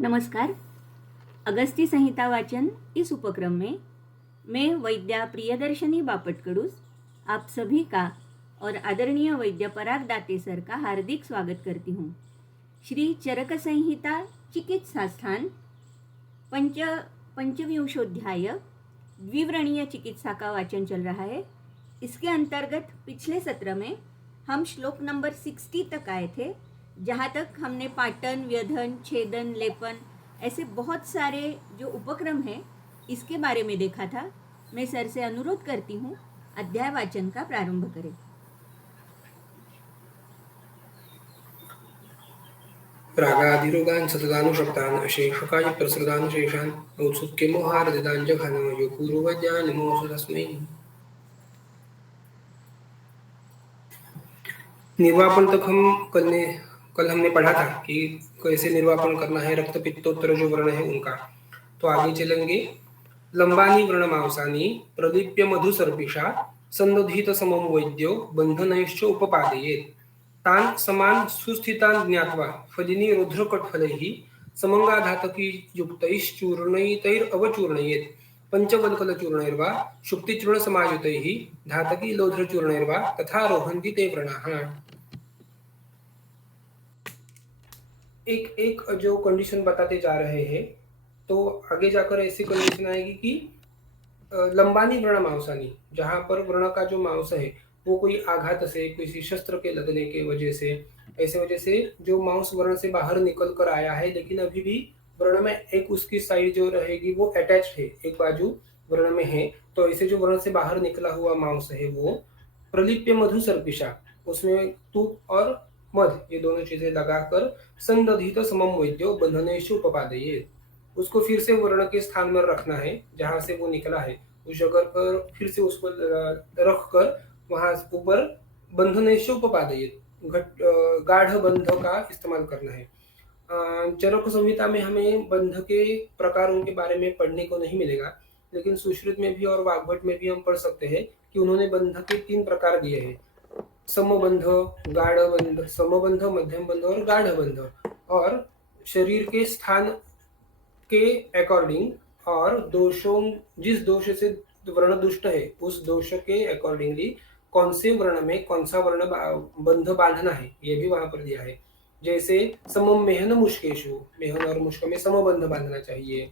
नमस्कार। अगस्ती संहिता वाचन इस उपक्रम में मैं वैद्या प्रियदर्शनी बापटकडूस आप सभी का और आदरणीय वैद्य पराग दाते सर का हार्दिक स्वागत करती हूँ। श्री चरक संहिता चिकित्सा स्थान पंचविंशोध्याय द्विव्रणीय चिकित्सा का वाचन चल रहा है। इसके अंतर्गत पिछले सत्र में हम श्लोक नंबर 60 तक आए थे, जहाँ तक हमने पाटन, व्यधन, छेदन, लेपन ऐसे बहुत सारे जो उपक्रम हैं इसके बारे में देखा था। मैं सर से अनुरोध करती हूँ अध्याय वाचन का प्रारंभ करें। रागादिरोगान् सततानुषक्तान् अशेषकाय प्रसृतानुशेषान् औत्सुक्यमोहार्दितान् जघानो यो पूर्वज्ञान नमोऽस्तु तस्मै। निर्वापन तक कल हमने पढ़ा था कि कैसे निर्वापन करना है रक्त पित्तोत्तर जो वर्ण है उनका। तो आगे चलेंगे। लंबानी व्रण मांसानी प्रदीप्य मधुसर्पिषा संदधित समम वैद्यो बंधनैश्च उपपादयेत् तान् समान सुस्थितान् ज्ञात्वा फलिनी रुद्रकटफलैः समंगाघातकी युक्तैश्चूर्णैतैरवचूर्णयेत् पंचवल्कलचूर्णैर्वा शुक्तिचूर्णसमायुतैः धातकी लोध्रचूर्णैर्वा तथा रोहन्ति ते व्रणाः। एक एक जो कंडीशन बताते जा रहे हैं, तो आगे जाकर ऐसी कंडीशन आएगी कि लंबानी व्रण मांसानी, जहां पर व्रण का जो मांस है वो कोई आघात से, किसी शस्त्र के लगने के वजह से, ऐसे वजह से जो मांस व्रण से बाहर निकल कर आया है, लेकिन अभी भी व्रण में एक उसकी साइड जो रहेगी वो अटैच है, एक बाजू व्रण में है। तो ऐसे जो व्रण से बाहर निकला हुआ मांस है वो प्रलिप्य मधु सर्पिषा, उसमें तूप और मध ये दोनों चीजें लगाकर संदधित समम वैद्यो बंधनेषु उपपादयेत्, उसको फिर से वर्ण के स्थान में रखना है जहां से वो निकला है, उस जगह पर फिर से उसको रख कर वहां ऊपर बंधनेषु उपपादयेत् गाढ़ बंध का इस्तेमाल करना है। चरक संहिता में हमें बंध के प्रकारों के बारे में पढ़ने को नहीं मिलेगा, लेकिन सुश्रुत में भी और वाग्भट में भी हम पढ़ सकते हैं कि उन्होंने बंध के 3 प्रकार दिए हैं: समबंध, गाढ़ बंध, समबंध, मध्यम बंध और गाढ़ बंध। और शरीर के स्थान के अकॉर्डिंग और दोषों, जिस दोष से वर्ण दुष्ट है उस दोष के अकॉर्डिंगली कौन से वर्ण में कौन सा वर्ण बंध बांधना है ये भी वहां पर दिया है। जैसे समम मेहन मुष्केशु, मेहन और मुष्क में समबंध बांधना चाहिए।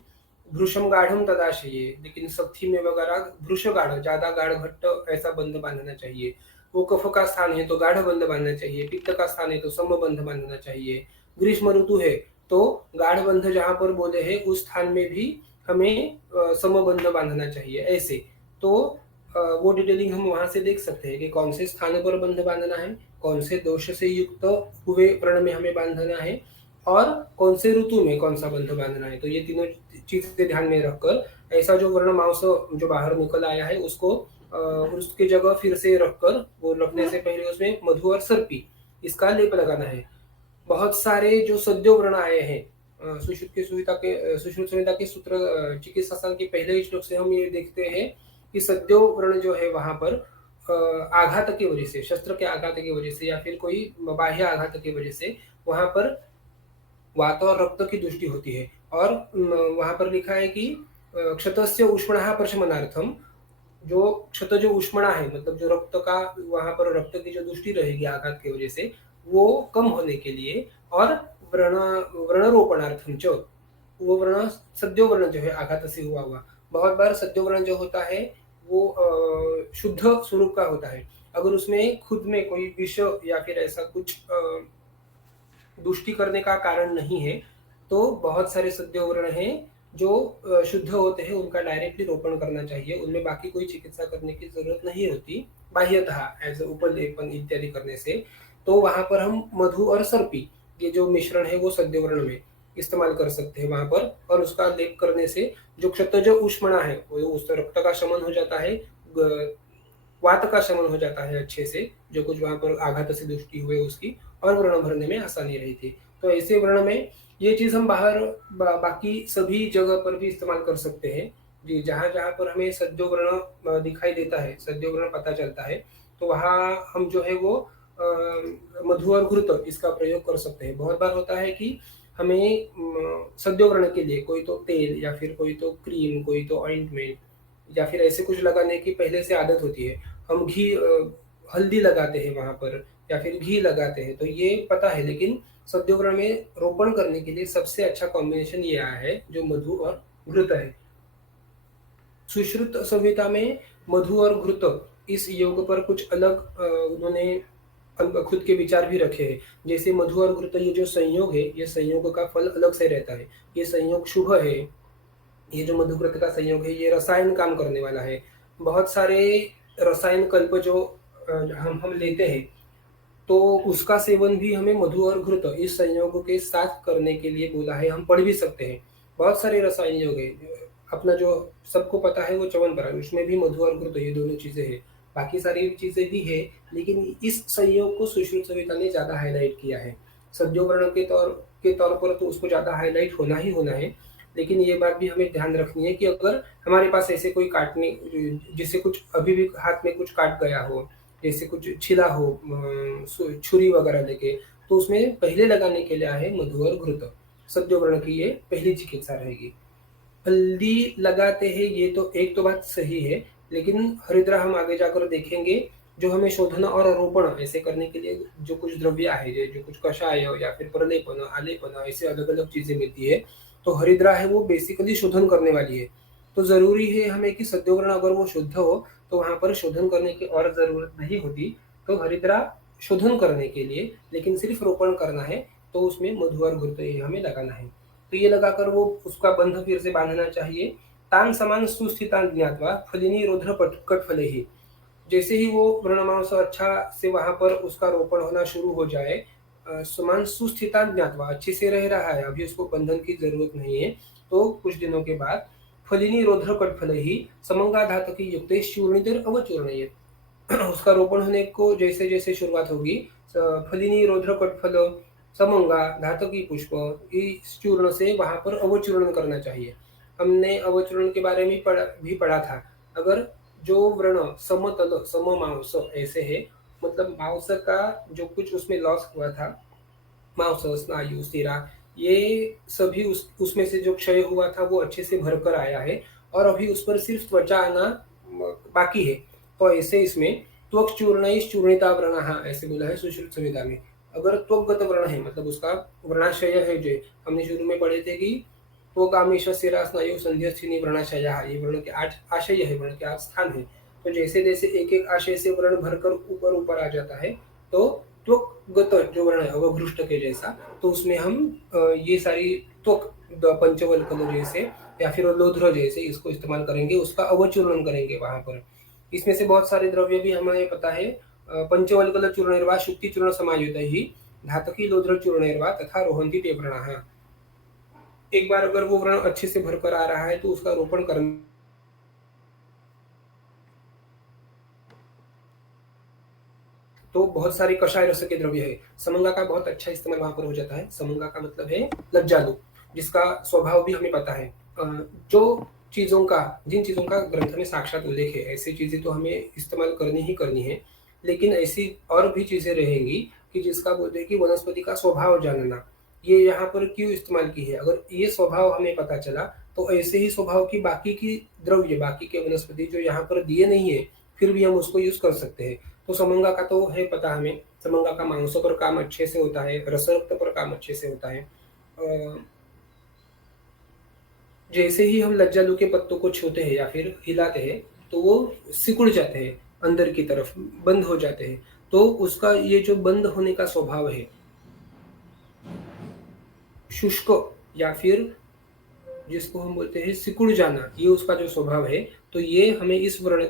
भ्रुशम गाढ़म तदाशये, लेकिन सख्ती में वगैरह भ्रुश गाढ़, ज्यादा गाढ़ घट्ट ऐसा बंध बांधना चाहिए। वो कफ का स्थान है तो गाढ़ बंध बांधना चाहिए, पित्त का स्थान है तो समबंध बांधना चाहिए। ग्रीष्म ऋतु है तो गाढ़ बंध जहां पर बोले हैं उस स्थान में भी हमें समबंध बांधना चाहिए। ऐसे तो वो डिटेलिंग हम वहां से देख सकते हैं कि कौन से स्थान पर बंध बांधना है, कौन से दोष से युक्त हुए व्रण में हमें बांधना है और कौन से ऋतु में कौन सा बंध बांधना है। तो ये तीनों चीजें ध्यान में रखकर ऐसा जो वर्ण मांस जो बाहर निकल आया है उसको उसके जगह फिर से रखकर, वो रखने से पहले उसमें मधु और सर्पी इसका लेप लगाना है। बहुत सारे जो सद्यो वर्ण आए हैं सुश्रुत संहिता के सूत्र चिकित्सा शास्त्र के पहले ही श्लोक से हम ये देखते हैं कि सद्यो वर्ण जो है वहां पर आघात की वजह से, शस्त्र के आघात की वजह से या फिर कोई बाह्य आघात की वजह से वहां पर वात और रक्त की दृष्टि होती है। और वहां पर लिखा है कि क्षतस्य उष्मणः प्रशमनार्थम, जो क्षत जो उष्मणा है मतलब जो रक्त का वहां पर रक्त की जो दृष्टि रहेगी आघात की वजह से वो कम होने के लिए, और व्रण व्रणरोपणार्थम च, वो वर्ण सद्यो वर्ण जो है आघात से हुआ हुआ, बहुत बार सद्यो वर्ण जो होता है वो शुद्ध स्वरूप का होता है। अगर उसमें खुद में कोई विष या फिर ऐसा कुछ दुष्टि करने का कारण नहीं है तो बहुत सारे सद्यो वर्ण हैं जो शुद्ध होते हैं, उनका डायरेक्टली रोपण करना चाहिए, उनमें बाकी कोई चिकित्सा करने की जरूरत नहीं होती बाह्यतः एज उपलेपन इत्यादि करने से। तो वहां पर हम मधु और सर्पी ये जो मिश्रण है वो सद्य वर्ण में इस्तेमाल कर सकते हैं वहां पर, और उसका लेप करने से जो क्षतज उष्मणा है वो उस रक्त का शमन हो जाता है, वात का शमन हो जाता है अच्छे से, जो कुछ वहां पर आघात से दृष्टि हुए उसकी, और व्रण भरने में आसानी रही थी। तो ऐसे व्रण में ये चीज हम बाहर बाकी सभी जगह पर भी इस्तेमाल कर सकते हैं जी। जहां जहां पर हमें सद्यो वर्ण दिखाई देता है, सद्यो वर्ण पता चलता है, तो वहां हम जो है वो मधु और घृत इसका प्रयोग कर सकते हैं। बहुत बार होता है कि हमें सद्योवर्ण के लिए कोई तो तेल या फिर कोई तो क्रीम, कोई तो ऑइंटमेंट या फिर ऐसे कुछ लगाने की पहले से आदत होती है। हम हल्दी लगाते हैं वहाँ पर या फिर घी लगाते हैं, तो ये पता है। लेकिन सद्योवर्ण में रोपण करने के लिए सबसे अच्छा कॉम्बिनेशन ये आया है जो मधु और घृत है। सुश्रुत संहिता में मधु और घृत इस योग पर कुछ अलग उन्होंने खुद के विचार भी रखे हैं। जैसे मधु और घृत ये जो संयोग है, ये संयोग का फल अलग से रहता है। ये संयोग शुभ है। ये जो मधु घृत का संयोग है, ये रसायन काम करने वाला है। बहुत सारे रसायन कल्प जो हम लेते हैं, तो उसका सेवन भी हमें मधु और घृत इस संयोग के साथ करने के लिए बोला है। हम पढ़ भी सकते हैं। बहुत सारे रसायन योग है। अपना जो सबको पता है वो च्यवनप्राश, उसमें भी मधु और घृत ये दोनों चीजें हैं। बाकी सारी चीजें भी है, लेकिन इस संयोग को सुश्रुत संहिता ने ज्यादा हाईलाइट किया है। सद्योवर्ण के तौर पर तो उसको ज्यादा हाईलाइट होना ही होना है। लेकिन ये बात भी हमें ध्यान रखनी है कि अगर हमारे पास ऐसे कोई काटने, जिससे कुछ अभी भी हाथ में कुछ काट गया हो, जैसे कुछ छिला हो छुरी वगैरह लेके, तो उसमें पहले लगाने के लिए है मधु और घृत। सद्योवर्ण की ये पहली चिकित्सा रहेगी। हल्दी लगाते हैं ये तो एक तो बात सही है, लेकिन हरिद्रा हम आगे जाकर देखेंगे। जो हमें शोधन और आरोपण ऐसे करने के लिए जो कुछ द्रव्य है, जो कुछ कषाय या फिर प्रलेपन, आलेपन, ऐसे अलग अलग चीजें मिलती है, तो हरिद्रा है वो बेसिकली शोधन करने वाली है। तो जरूरी है हमें कि सद्योवर्ण अगर वो शुद्ध हो तो वहां पर शोधन करने की और जरूरत नहीं होती। तो हरिद्रा शोधन करने के लिए, लेकिन सिर्फ रोपण करना है तो उसमें मधु और घृत ये हमें लगाना है। तो ये लगाकर वो उसका बंध फिर से बांधना चाहिए। तान समान सुस्थितान ज्ञात्वा फलिनी रोध्र कटफले ही। जैसे ही वो व्रणमांस अच्छा से वहां पर उसका रोपण होना शुरू हो जाए, समान सुस्थितान ज्ञात्वा अच्छे से रह रहा है, अभी उसको बंधन की जरूरत नहीं है, तो कुछ दिनों के बाद फलिनी रोध्र कटफल ही समंगा धातु युक्त चूर्णितर अवचूर्ण, उसका रोपण होने को जैसे जैसे शुरुआत होगी, फलिनी रोध्र कटफल समंगा धातु पुष्प इस चूर्ण से वहां पर अवचूर्ण करना चाहिए। हमने अवचूर्ण के बारे में पढ़ा था। अगर जो व्रण समतल सम मांस ऐसे है, मतलब मांस का जो कुछ उसमें लॉस हुआ था, मांस स्नायु सिरा ये सभी उसमें से जो क्षय हुआ था वो अच्छे से भरकर आया है, और अभी उस पर सिर्फ त्वचा आना बाकी है। तो ऐसे इसमें त्वक चूर्ण चूर्णिता व्रण ऐसे बोला है सुश्रुत संहिता में। अगर त्वगत व्रण है, मतलब उसका व्रणाशय है, जो हमने शुरू में पढ़े थे कि त्वगामीश सिरा स्नायु संध्यस्थीनि व्रणाशय, ये वर्ण के 8 आशय है, वर्ण के 8 स्थान है। तो जैसे जैसे एक एक आशय से वर्ण भरकर ऊपर ऊपर आ जाता है, तो त्वगत जो वर्ण है अवघृष्ट के जैसा, तो उसमें हम ये सारी त्वक पंचवल्कल जैसे या फिर लोध्र जैसे इसको इस्तेमाल करेंगे, उसका अवचूर्ण करेंगे वहां पर। इसमें से बहुत सारे द्रव्य भी हमें पता है। पंचवल्कल चूर्णैर्वा शुक्ति चूर्ण समायुत ही धातकी लोध्र चूर्णैर्वा तथा रोहन्ति ते व्रणाः। एक बार अगर वो व्रण अच्छे से भरकर आ रहा है तो उसका रोपण करना। तो बहुत सारे कषाय रस के द्रव्य है। समंगा का बहुत अच्छा इस्तेमाल वहां पर हो जाता है। समंगा का मतलब है लज्जालु, जिसका स्वभाव भी हमें पता है। जिन चीजों का ग्रंथ में साक्षात उल्लेख है, ऐसी चीजें तो हमें इस्तेमाल करनी ही करनी है। लेकिन ऐसी और भी चीजें रहेंगी कि जिसका बोलते हैं कि वनस्पति का स्वभाव जानना, ये यहाँ पर क्यों इस्तेमाल की है। अगर ये स्वभाव हमें पता चला तो ऐसे ही स्वभाव की बाकी की द्रव्य, बाकी के वनस्पति जो यहाँ पर दिए नहीं है, फिर भी हम उसको यूज कर सकते हैं। तो समंगा का तो है पता हमें। समंगा का मांसों पर काम अच्छे से होता है, रसरक्त पर काम अच्छे से होता है। जैसे ही हम लज्जालू के पत्तों को छूते हैं या फिर हिलाते हैं, तो वो सिकुड़ जाते हैं, अंदर की तरफ बंद हो जाते हैं। तो उसका ये जो बंद होने का स्वभाव है, शुष्क या फिर जिसको हम बोलते हैं सिकुड़ जाना, ये उसका जो स्वभाव है। तो ये हमें इस वर्ण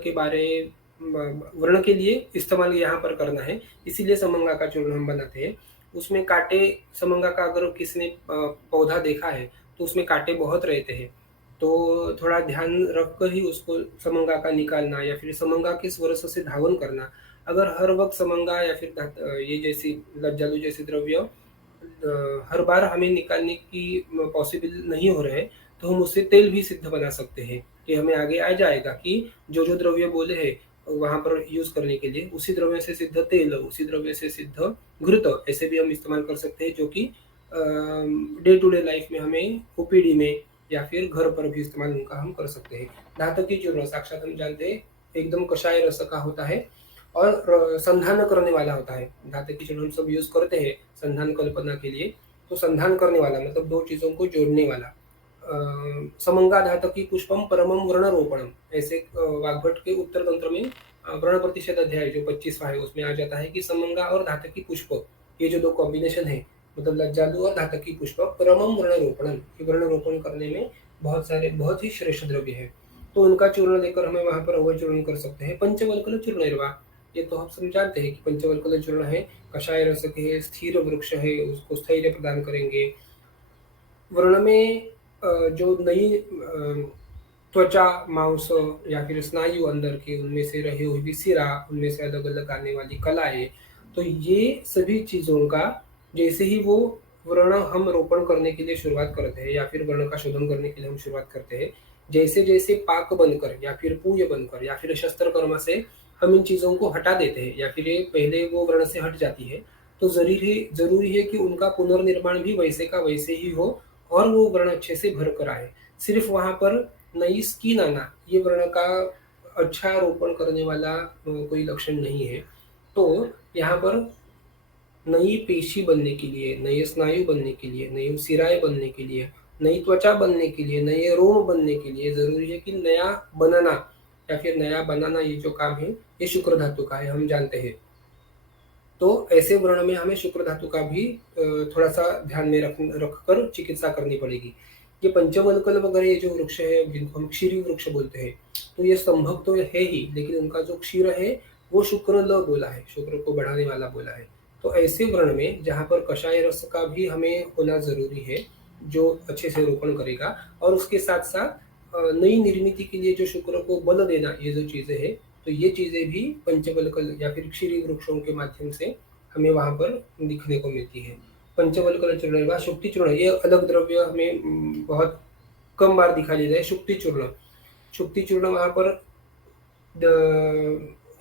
के लिए इस्तेमाल यहाँ पर करना है। इसीलिए समंगा का चूर्ण हम बनाते हैं। उसमें कांटे, समंगा का अगर किसी ने पौधा देखा है तो उसमें कांटे बहुत रहते हैं, तो थोड़ा ध्यान रखकर ही उसको समंगा का निकालना या फिर समंगा के स्वरस से धावन करना। अगर हर वक्त समंगा या फिर ये जैसी लज्जालु जैसे द्रव्य हर बार हमें निकालने की पॉसिबल नहीं हो रहे, तो हम उससे तेल भी सिद्ध बना सकते हैं। कि हमें आगे आ जाएगा कि जो जो द्रव्य बोले हैं वहां पर यूज करने के लिए, उसी द्रव्य से सिद्ध तेल, उसी द्रव्य से सिद्ध घृत ऐसे भी हम इस्तेमाल कर सकते हैं, जो कि डे टू डे लाइफ में हमें ओपीडी में या फिर घर पर भी इस्तेमाल उनका हम कर सकते हैं। धातकी चूर्ण साक्षात हम जानते हैं एकदम कषाय रस का होता है और संधान करने वाला होता है। धातकी चूर्ण हम सब यूज करते हैं संधान कल्पना के लिए। तो संधान करने वाला मतलब दो चीजों को जोड़ने वाला। समंगा धातकी पुष्पम परमम वर्णरोपणम, ऐसे वाग्भट के उत्तर तंत्र में वर्ण प्रतिषेध अध्याय जो 25वां है उसमें आ जाता है कि समंगा और धातकी पुष्प ये जो दो कॉम्बिनेशन है मतलब लज्जालु और धातकी पुष्प परमम वर्णरोपणम, ये वर्णरोपण करने में बहुत ही श्रेष्ठ द्रव्य है। तो उनका चूर्ण लेकर हमें वहां पर अवय चूर्ण कर सकते हैं। पंचवल्कल चूर्ण, ये तो हम समझाते हैं कि पंचवल्कल चूर्ण है, कषाय रस के स्थिर वृक्ष है, उसको स्थैर्य प्रदान करेंगे। वर्ण में जो नई त्वचा मांस या फिर स्नायु अंदर के उनमें से रही हुई सिरा, उनमें से अलग अलग आने वाली कलाएं, तो ये सभी चीजों का जैसे ही वो वर्ण हम रोपण करने के लिए शुरुआत करते हैं या फिर वर्ण का शोधन करने के लिए हम शुरुआत करते हैं, जैसे जैसे पाक बनकर या फिर पूय बनकर या फिर शस्त्र कर्म से हम इन चीजों को हटा देते हैं या फिर ये पहले वो वर्ण से हट जाती है, तो जरूरी है कि उनका पुनर्निर्माण भी वैसे का वैसे ही हो और वो वर्ण अच्छे से भर कर आए। सिर्फ वहां पर नई स्किन आना ये वर्ण का अच्छा रोपण करने वाला कोई लक्षण नहीं है। तो यहाँ पर नई पेशी बनने के लिए, नए स्नायु बनने के लिए, नई सिराएं बनने के लिए, नई त्वचा बनने के लिए, नए रोम बनने के लिए जरूरी है कि नया बनाना या फिर नया बनाना ये जो काम है ये शुक्र धातु का है, हम जानते हैं। तो ऐसे वर्ण में हमें शुक्र धातु का भी थोड़ा सा ध्यान में रखकर चिकित्सा करनी पड़ेगी। ये पंचवल्कल वगैरह ये जो वृक्ष है जिनको हम क्षीरी वृक्ष बोलते हैं, तो ये संभव तो है ही, लेकिन उनका जो क्षीर है वो शुक्र ल बोला है, शुक्र को बढ़ाने वाला बोला है। तो ऐसे वर्ण में जहाँ पर कषाय रस का भी हमें होना जरूरी है जो अच्छे से रोपण करेगा, और उसके साथ साथ नई निर्मिति के लिए जो शुक्र को बल देना, ये जो चीजें हैं तो ये चीजें भी पंचवल्कल या फिर क्षीरी वृक्षों के माध्यम से हमें वहां पर दिखने को मिलती है। पंचवल्कल चूर्ण व शुक्ति चूर्ण ये अलग द्रव्य हमें बहुत कम बार दिखाई देता है। शुक्ति चूर्ण वहां पर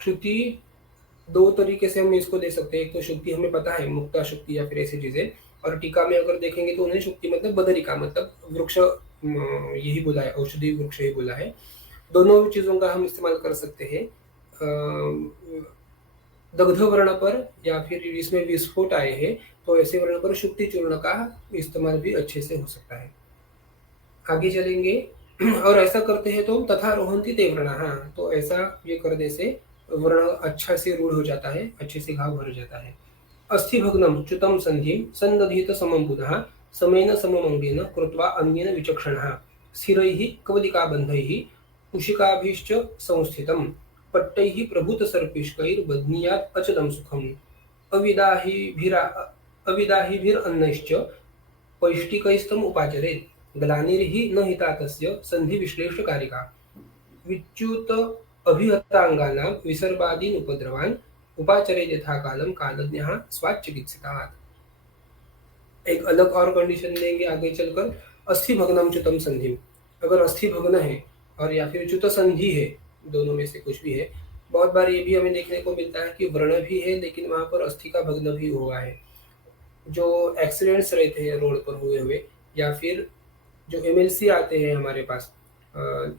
शुक्ति दो तरीके से हम इसको दे सकते हैं। एक तो शुक्ति हमें पता है मुक्ता शुक्ति या फिर ऐसी चीजें, और टीका में अगर देखेंगे तो उन्हें शुक्ति मतलब बदरिका मतलब वृक्ष यही बोला है, औषधि वृक्ष ही बोला है। दोनों चीजों का हम इस्तेमाल कर सकते हैं। दग्ध वर्ण पर या फिर इसमें विस्फोट आए हैं तो ऐसे वर्ण पर शुक्ति चूर्ण का इस्तेमाल भी अच्छे से हो सकता है। आगे चलेंगे और ऐसा करते हैं तो तथा रोहंती ते वर्ण, हाँ तो ऐसा ये करने से वर्ण अच्छा से रूढ़ हो जाता है, अच्छे से घाव भर जाता है। अस्थि भग्नम च्युतम संधि संदधित समम पुनः समेन सममंगेन कृत्वा अन्येन विचक्षणः स्थिरैः कवलिकाबन्धैः कुशिकाभिश्च संस्थितम् पट्टैः प्रभूतसर्पिष्कैर्बध्नीयात् अचलं सुखम् अविदाहिभिरन्नैश्च पैष्टिकैस्तम उपाचरेत् ग्लानिर्हि न हिता तस्य संधि विश्लेषकारिका विच्युत अभिहतांगानां विसर्गादीन उपद्रवान् उपाचरेत् यथा कालम कालज्ञः स्वाचिकित्सितात्। एक अलग और कंडीशन लेंगे आगे चलकर। अस्थि भग्नम च्युतम संधि, अगर अस्थि भग्न है और या फिर च्युत संधि है, दोनों में से कुछ भी है, बहुत बार ये भी हमें देखने को मिलता है कि व्रण भी है लेकिन वहां पर अस्थि का भग्न भी हुआ है। जो एक्सीडेंट्स रहते हैं रोड पर हुए हुए या फिर जो एमएलसी आते हैं हमारे पास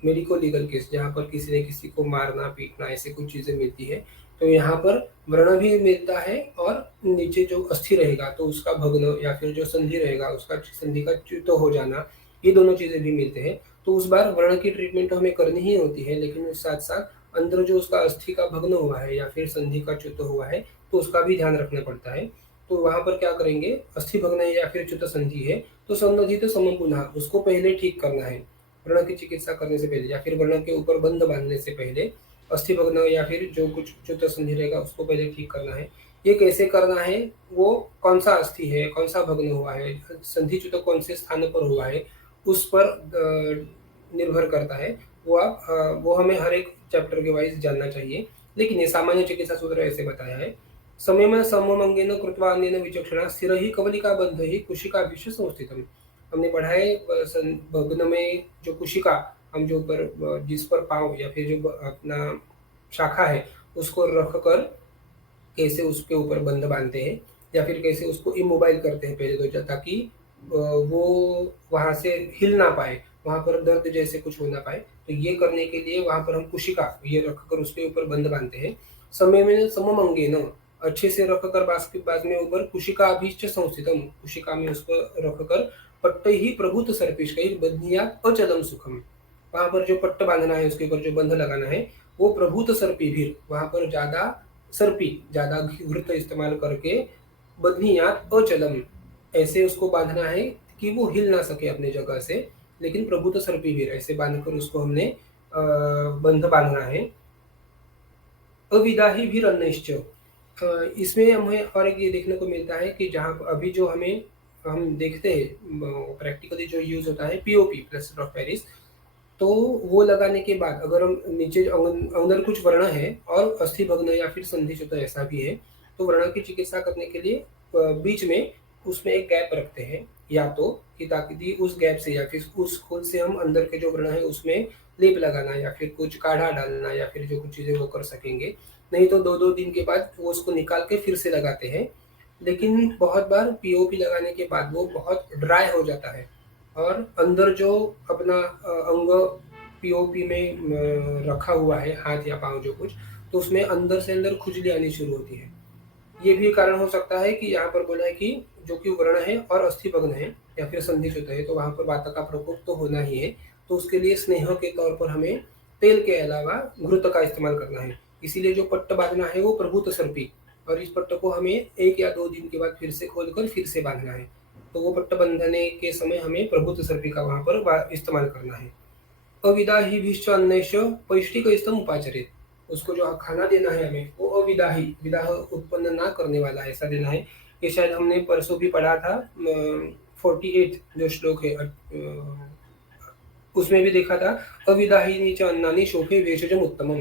मेडिको लीगल केस जहाँ पर किसी ने किसी को मारना पीटना ऐसे कुछ चीजें मिलती है, तो यहाँ पर व्रण भी मिलता है और नीचे जो अस्थि रहेगा तो उसका भग्न या फिर जो संधि रहेगा उसका संधि का च्युत हो जाना, ये दोनों चीजें भी मिलते हैं। तो उस बार व्रण की ट्रीटमेंट तो हमें करनी ही होती है, लेकिन उस साथ साथ अंदर जो उसका अस्थि का भग्न हुआ है या फिर संधि का च्युत हुआ है तो उसका भी ध्यान रखना पड़ता है। तो वहां पर क्या करेंगे, अस्थि भग्न है या फिर च्युत संधि है तो संबंधित समम पुनः उसको पहले ठीक करना है। व्रण की चिकित्सा करने से पहले या फिर व्रण के ऊपर बंध बांधने से पहले अस्थि भग्न या फिर जो कुछ च्युत संधि रहेगा उसको पहले ठीक करना है। ये कैसे करना है, वो कौन सा अस्थि है, कौन सा भग्न हुआ है, संधि च्युत कौन से स्थान पर हुआ है उस पर निर्भर करता है। वो हमें हर एक चैप्टर के वाइज जानना चाहिए, लेकिन ये सामान्य चिकित्सा सूत्र ऐसे बताया है। समय में सममंगेन कृत्वा अन्येन विचक्षणा स्थिर ही कवलिका बंध ही कुशिकाभिश्च संस्थितम्। हमने पढ़ा है भग्न में जो कुशिका हम जो ऊपर जिस पर पाँव या फिर जो अपना शाखा है उसको रख कर कैसे उसके ऊपर बंध बांधते हैं, या फिर कैसे उसको इमोबाइल करते हैं पहले तो, ताकि वो वहाँ से हिल ना पाए, वहाँ पर दर्द जैसे कुछ हो ना पाए। तो ये करने के लिए वहाँ पर हम कुशिका ये रखकर उसके ऊपर बंध बांधते हैं। समय में समम अंगेन, अच्छे से रखकर बाद में ऊपर कुशिकाभीश्च संस्थितम, कुशिका में उसको रखकर पट्टे ही प्रभुत सर्पिष्कैः बध्नीयात् अचलं सुखम, वहाँ पर जो पट्ट बांधना है, उसके ऊपर जो बंध लगाना है, वो प्रभुत सर्पीभिर, वहाँ पर ज़्यादा सर्पी, ज़्यादा घृत इस्तेमाल करके बध्नीयात् अचलम, ऐसे उसको बांधना है कि वो हिल ना सके अपने जगह से, लेकिन प्रभुत सर्पीभिर ऐसे बांधकर उसको हमने बंध बांधना है। अविदाही भी अन्यश्च, इसमें हमें और एक ये देखने को मिलता है कि जहाँ अभी जो हम देखते हैं प्रैक्टिकली जो यूज होता है पीओपी प्लास्टर ऑफ पेरिस, तो वो लगाने के बाद अगर हम नीचे अंदर कुछ व्रण है और अस्थि भग्न या फिर संधिच्युत ऐसा भी है, तो व्रण की चिकित्सा करने के लिए बीच में उसमें एक गैप रखते हैं, या तो कि ताकि उस गैप से या फिर उस खोल से हम अंदर के जो व्रण है उसमें लेप लगाना या फिर कुछ काढ़ा डालना या फिर जो कुछ चीज़ें वो कर सकेंगे। नहीं तो 2-2 दिन के बाद वो उसको निकाल के फिर से लगाते हैं। लेकिन बहुत बार पीओपी लगाने के बाद वो बहुत ड्राई हो जाता है और अंदर जो अपना अंग पीओपी में रखा हुआ है, हाथ या पाँव जो कुछ, तो उसमें अंदर से अंदर खुजली आनी शुरू होती है। ये भी कारण हो सकता है कि यहाँ पर बोला है कि जो कि व्रण है और अस्थिभग्न है या फिर संधिच्युत है, तो वहाँ पर वात का प्रकोप तो होना ही है। तो उसके लिए स्नेह के तौर पर हमें तेल के अलावा घृत का इस्तेमाल करना है। इसीलिए जो पट्ट बांधना है वो प्रभुत सर्पी, और इस पट्ट को हमें 1 या 2 दिन के बाद फिर से खोलकर फिर से बांधना है। तो वो पट्ट बंधने के समय हमें प्रभुत सर्पी का वहाँ पर इस्तेमाल करना है। अविदाहिभिश्च अन्यैश्च पौष्टिकयुक्तम् उपाचरेत्, उसको जो खाना देना है हमें वो अविदाही, विदाह उत्पन्न ना करने वाला ऐसा देना है। ये शायद हमने परसों भी पढ़ा था 48 जो श्लोक है, उसमें भी देखा था अविदाहिनी च अन्नानि शोफे वेशजम उत्तमम,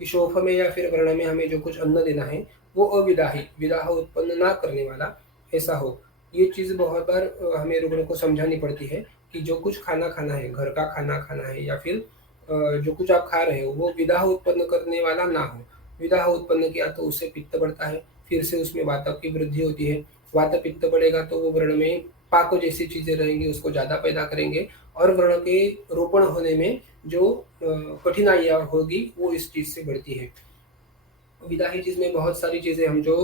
कि शोफ में या फिर वर्ण में हमें जो कुछ अन्न देना है वो अविदाही, विदाह उत्पन्न ना करने वाला ऐसा हो। ये चीज़ बहुत बार हमें रुग्ण को समझानी पड़ती है कि जो कुछ खाना खाना है, घर का खाना खाना है या फिर जो कुछ आप खा रहे हो वो विदाह उत्पन्न करने वाला ना हो। विदाह उत्पन्न किया तो उससे पित्त बढ़ता है, फिर से उसमें वात की वृद्धि होती है। वात पित्त बढ़ेगा तो वो व्रण में पाक जैसी चीज़ें रहेंगी, उसको ज़्यादा पैदा करेंगे और व्रण के रोपण होने में जो कठिनाइयाँ होगी वो इस चीज़ से बढ़ती है। विदाही चीज़ में बहुत सारी चीज़ें हम जो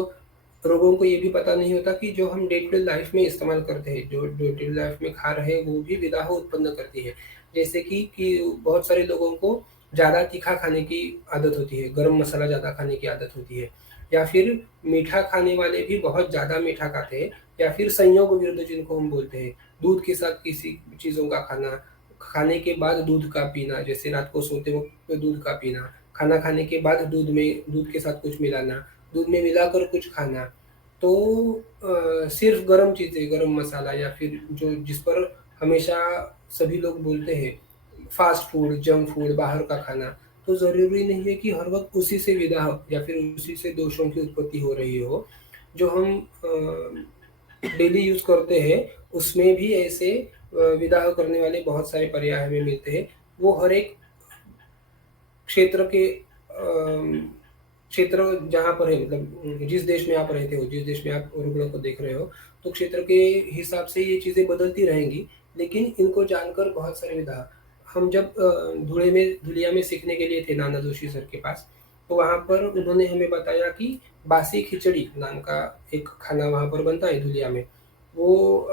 लोगों को ये भी पता नहीं होता कि जो हम डे टू डे लाइफ में इस्तेमाल करते हैं, जो डे टू डे लाइफ में खा रहे हैं वो भी विदाह उत्पन्न करती है। जैसे कि बहुत सारे लोगों को ज़्यादा तीखा खाने की आदत होती है, गरम मसाला ज़्यादा खाने की आदत होती है, या फिर मीठा खाने वाले भी बहुत ज़्यादा मीठा खाते हैं, या फिर संयोग विरुद्ध जिनको हम बोलते हैं, दूध के साथ किसी चीज़ों का खाना, खाने के बाद दूध का पीना, जैसे रात को सोते वक़्त दूध का पीना, खाना खाने के बाद दूध के साथ कुछ मिलाना, दूध में मिलाकर कुछ खाना। तो सिर्फ़ गरम चीज़ें, गरम मसाला या फिर जो जिस पर हमेशा सभी लोग बोलते हैं, फ़ास्ट फूड, जंक फूड, बाहर का खाना, तो ज़रूरी नहीं है कि हर वक़्त उसी से विदा या फिर उसी से दोषों की उत्पत्ति हो रही हो। जो हम डेली यूज़ करते हैं, उसमें भी ऐसे विदाह करने वाले बहुत सारे पर्याय हमें मिलते हैं। वो हर एक क्षेत्र के क्षेत्र जहाँ पर है, मतलब जिस देश में आप रहते हो, जिस देश में आप रुग्ण को देख रहे हो, तो क्षेत्र के हिसाब से ये चीज़ें बदलती रहेंगी, लेकिन इनको जानकर बहुत सारे विधा, हम जब धुलिया में सीखने के लिए थे नाना जोशी सर के पास, तो वहाँ पर उन्होंने हमें बताया कि बासी खिचड़ी नाम का एक खाना वहाँ पर बनता है धुलिया में। वो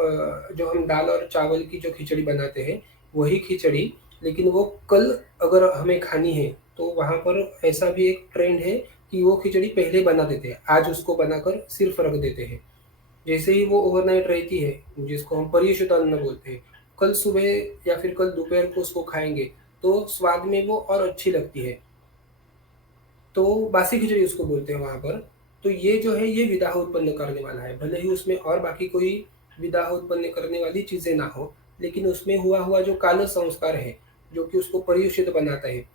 जो हम दाल और चावल की जो खिचड़ी बनाते हैं, वही खिचड़ी, लेकिन वो कल अगर हमें खानी है, तो वहाँ पर ऐसा भी एक ट्रेंड है कि वो खिचड़ी पहले बना देते हैं, आज उसको बनाकर सिर्फ़ रख देते हैं। जैसे ही वो ओवरनाइट रहती है, जिसको हम परियुक्त अन्न बोलते हैं, कल सुबह या फिर कल दोपहर को उसको खाएँगे, तो स्वाद में वो और अच्छी लगती है। तो बासी खिचड़ी उसको बोलते हैं वहाँ पर। तो ये जो है ये विदाह उत्पन्न करने वाला है। भले ही उसमें और बाकी कोई विदाह उत्पन्न करने वाली चीज़ें ना हो, लेकिन उसमें हुआ जो काल संस्कार है, जो कि उसको परियुक्त बनाता है,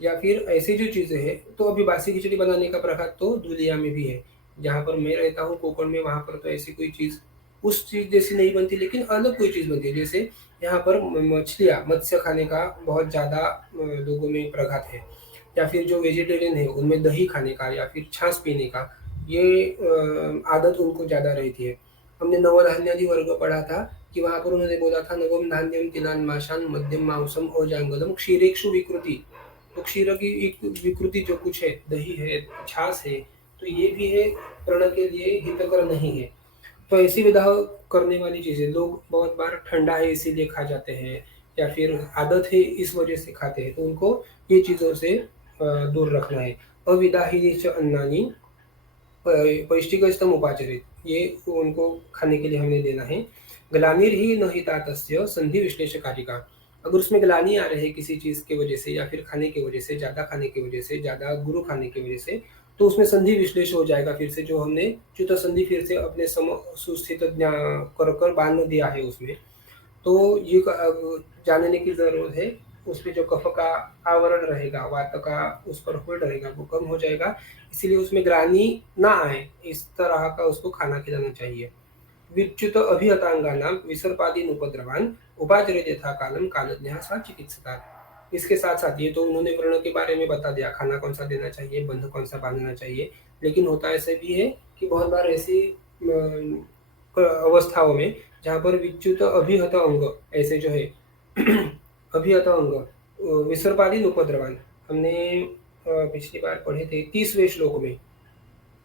या फिर ऐसी जो चीज़ें हैं, तो अभी बासी खिचड़ी बनाने का प्रकार तो धुलिया में भी है। जहाँ पर मैं रहता हूँ कोंकण में, वहाँ पर तो ऐसी कोई चीज़ उस चीज़ जैसी नहीं बनती, लेकिन अलग कोई चीज़ बनती है। जैसे यहाँ पर मछलियाँ, मत्स्य खाने का बहुत ज़्यादा लोगों में प्रघात है, या फिर जो वेजिटेरियन है उनमें दही खाने का या फिर छाछ पीने का, ये आदत उनको ज़्यादा रहती है। हमने नवधान्यादि वर्ग पढ़ा था कि वहाँ पर उन्होंने बोला था नवम धान्यम तिलान माशान मध्यम मांसम अजांगलम क्षीरेक्षु विकृति। तो क्षीर की एक विकृति जो कुछ है, दही है, छाछ है, तो ये भी है व्रण के लिए हितकर नहीं है। तो ऐसी विधा करने वाली चीज़ें लोग बहुत बार ठंडा है इसीलिए खा जाते हैं या फिर आदत है इस वजह से खाते हैं, तो उनको ये चीज़ों से दूर रखना है। अविदाहिनी च अन्नानि पौष्टिकस्तम उपाचरित, ये उनको खाने के लिए हमने देना है। ग्लानिर ही न हिता तस्य संधि विश्लेषकारिका, अगर उसमें ग्लानि आ रही है किसी चीज़ की वजह से या फिर खाने की वजह से, ज़्यादा खाने की वजह से, ज़्यादा गुरु खाने की वजह से, तो उसमें संधि विश्लेष हो जाएगा फिर से, जो हमने च्युत संधि फिर से अपने सम सुस्थित कर कर बांध दिया है उसमें। तो ये जानने की ज़रूरत है, उसमें जो कफ का आवरण रहेगा, वात का उस पर होल्ड रहेगा, वो कम हो जाएगा, इसीलिए उसमें ग्लानि ना आए, इस तरह का उसको खाना खिलाना चाहिए। विच्युत अभिहतांगानां विसर्पादीन उपद्रवान् उपाचरेत् यथा कालं कालज्ञः सा चिकित्सकात्। इसके साथ-साथ ये तो उन्होंने व्रण के बारे में बता दिया, खाना कौन-सा देना चाहिए, बंध कौन-सा बाँधना चाहिए। लेकिन होता ऐसा भी है कि बहुत बार ऐसी अवस्थाओं में जहाँ पर विच्युत अभिहत अंग ऐसे जो है अभिहत अंग विसर्पादीन उपद्रवान्, हमने पिछली बार पढ़े थे 30वें श्लोक में,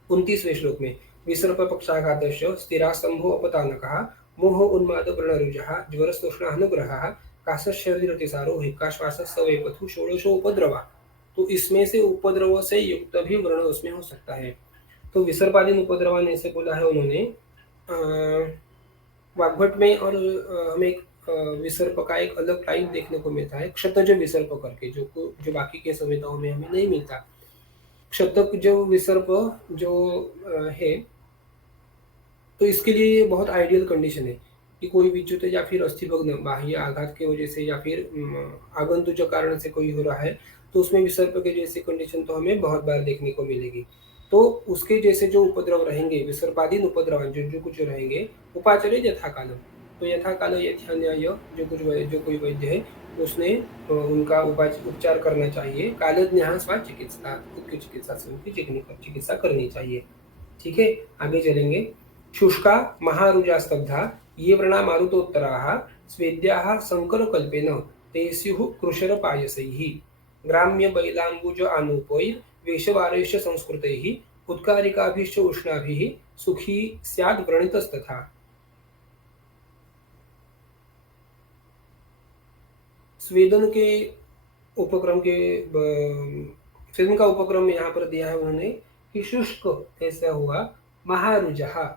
29वें श्लोक में विसर्प पक्षाघातस्य स्थिरास्तंभो अपतानकः मोह उन्माद व्रणरुजः ज्वरस्तुष्णानुग्रहः काशशरीरतिसारो हिक्काश्वासस्तवेपथु षोडशो उपद्रवा। तो इसमें से उपद्रव से युक्त भी व्रण उसमें हो सकता है। तो विसर्पादीन उपद्रवान ऐसे बोला है उन्होंने वाग्भट में, और हमें एक विसर्प का एक अलग टाइप देखने को मिलता है, क्षतज विसर्प करके, जो बाकी के संहिताओं में हमें नहीं मिलता। क्षतक जो विसर्प जो है, तो इसके लिए ये बहुत आइडियल कंडीशन है कि कोई विच्युत या फिर अस्थिभग्न बाह्य आघात की वजह से या फिर आगंतुक कारण से कोई हो रहा है, तो उसमें विसर्प के जैसी कंडीशन तो हमें बहुत बार देखने को मिलेगी। तो उसके जैसे जो उपद्रव रहेंगे, विसर्पादीन उपद्रव जो कुछ रहेंगे, उपाचरे यथाकालम, तो यथाकाल यथान्याय जो कोई वैद्य है उसने उनका उपचार करना चाहिए। कालज्ञः स्वा चिकित्सा, खुद की चिकित्सा से उनकी चिकित्सा करनी चाहिए। ठीक है, आगे चलेंगे। शुष्का महारुजा स्तब्धा ये व्रणा मारुतोत्तराः स्वेद्याः संकरकल्पेन ते स्युः कृशरपायसैः ग्राम्य बैलाम्बुज आनूपैः वेशवारैश्च संस्कृतैः उत्कारिकाभिश्च उष्णाभिः सुखी स्याद् व्रणितस्तथा। स्वेदन के उपक्रम के स्वेदन का उपक्रम यहाँ पर दिया है उन्होंने कि शुष्क कैसा हुआ, महारुजः,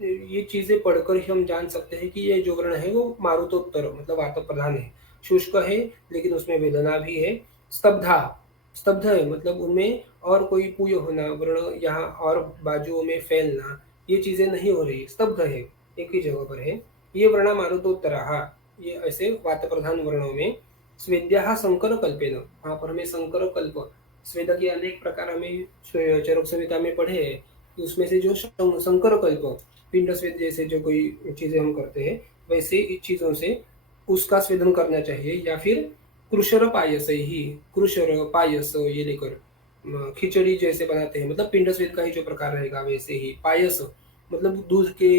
ये चीजें पढ़कर ही हम जान सकते हैं कि ये जो व्रण है वो मारुतोत्तर मतलब वात प्रधान है। शुष्क है लेकिन उसमें वेदना भी है। स्तब्धा, स्तब्ध है मतलब उनमें और कोई पूय होना, व्रण यहाँ और बाजुओं में फैलना, ये चीजें नहीं हो रही, स्तब्ध है, एक ही जगह पर है। ये व्रणा मारुतोत्तराः, ये ऐसे वात प्रधान वर्णों में स्वेद्याः संकर कल्पेन, वहाँ पर हमें संकर कल्प, स्वेद के अनेक प्रकार हमें चरक संहिता में पढ़े हैं कि उसमें से जो संकर कल्प पिंड स्वेद जैसे जो कोई चीजें हम करते हैं, वैसे इस चीजों से उसका स्वेदन करना चाहिए। या फिर कृशर पायस ही, कृशर पायस ये लेकर खिचड़ी जैसे बनाते हैं, मतलब पिंड स्वेद का ही जो प्रकार रहेगा वैसे ही। पायस मतलब दूध के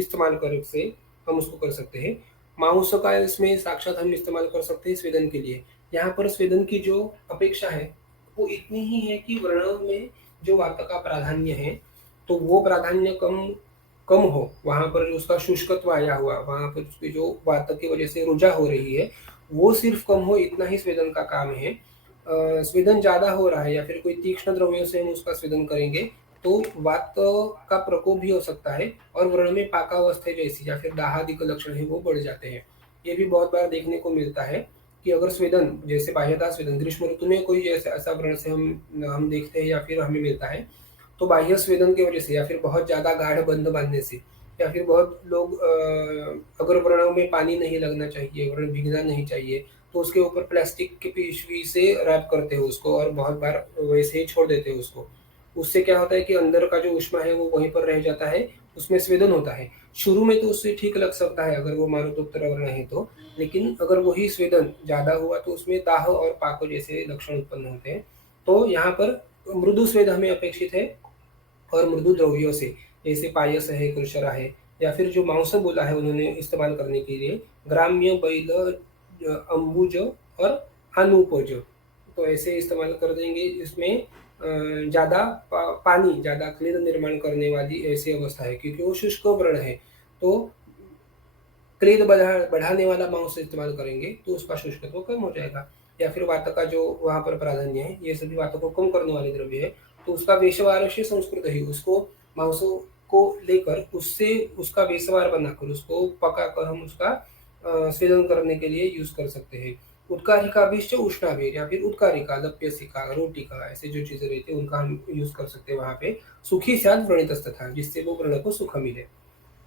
इस्तेमाल कर से हम उसको कर सकते हैं। मांस का इसमें साक्षात हम इस्तेमाल कर सकते हैं स्वेदन के लिए। यहाँ पर स्वेदन की जो अपेक्षा है वो इतनी ही है कि वर्ण में जो वात का प्राधान्य है तो वो प्राधान्य कम कम हो, वहाँ पर जो उसका शुष्कत्व आया हुआ, वहाँ पर उसकी जो वात की वजह से रुझा हो रही है वो सिर्फ कम हो, इतना ही स्वेदन का काम है। स्वेदन ज़्यादा हो रहा है या फिर कोई तीक्ष्ण द्रव्यों से हम उसका स्वेदन करेंगे तो वात का प्रकोप भी हो सकता है और व्रण में पाकावस्था जैसी या फिर दाहादिक लक्षण है वो बढ़ जाते हैं। ये भी बहुत बार देखने को मिलता है कि अगर स्वेदन जैसे बाह्यता स्वेदन ग्रीष्म ऋतु में कोई जैसे ऐसा व्रण से हम देखते हैं या फिर हमें मिलता है, तो बाह्य स्वेदन की वजह से या फिर बहुत ज़्यादा गाढ़ बंध बांधने से या फिर बहुत लोग अगर व्रणों में पानी नहीं लगना चाहिए, व्रण भीगना नहीं चाहिए, तो उसके ऊपर प्लास्टिक की पिशवी से रैप करते हैं उसको और बहुत बार वैसे ही छोड़ देते हैं उसको। उससे क्या होता है कि अंदर का जो ऊष्मा है वो वहीं पर रह जाता है, उसमें स्वेदन होता है। शुरू में तो उससे ठीक लग सकता है अगर वो मारुतोत्तर वर्ण है तो, लेकिन अगर वही स्वेदन ज़्यादा हुआ तो उसमें दाह और पाक जैसे लक्षण उत्पन्न होते हैं। तो यहाँ पर मृदु स्वेद हमें अपेक्षित है और मृदु द्रव्यों से, जैसे पायस है, कृशरा है, या फिर जो मांस बोला है उन्होंने इस्तेमाल करने के लिए ग्राम्य, बैल, अंबुज और अनुपज, तो ऐसे इस्तेमाल कर देंगे। इसमें ज़्यादा पानी, ज़्यादा क्लेद निर्माण करने वाली ऐसी अवस्था है, क्योंकि वो शुष्क वर्ण है, तो क्लेद बढ़ाने वाला मांस इस्तेमाल करेंगे तो उसका शुष्कत्व कम हो जाएगा। या फिर वात का जो वहाँ पर प्राधान्य है, ये सभी वातों को कम करने वाले द्रव्य है, तो उसका वेशवार से संस्कृत ही, उसको मांसों को लेकर उससे उसका वेशवार बनाकर उसको पकाकर हम उसका सेवन करने के लिए यूज कर सकते हैं। उत्कारिका विश्च उष्णावीर, या फिर उत्कारिका, लप्यसिका, रोटिका, ऐसे जो चीजें रहती है उनका हम यूज कर सकते हैं वहां पे। सुखी स्याद व्रणितस्तथा, जिससे वो व्रण को सुख मिले।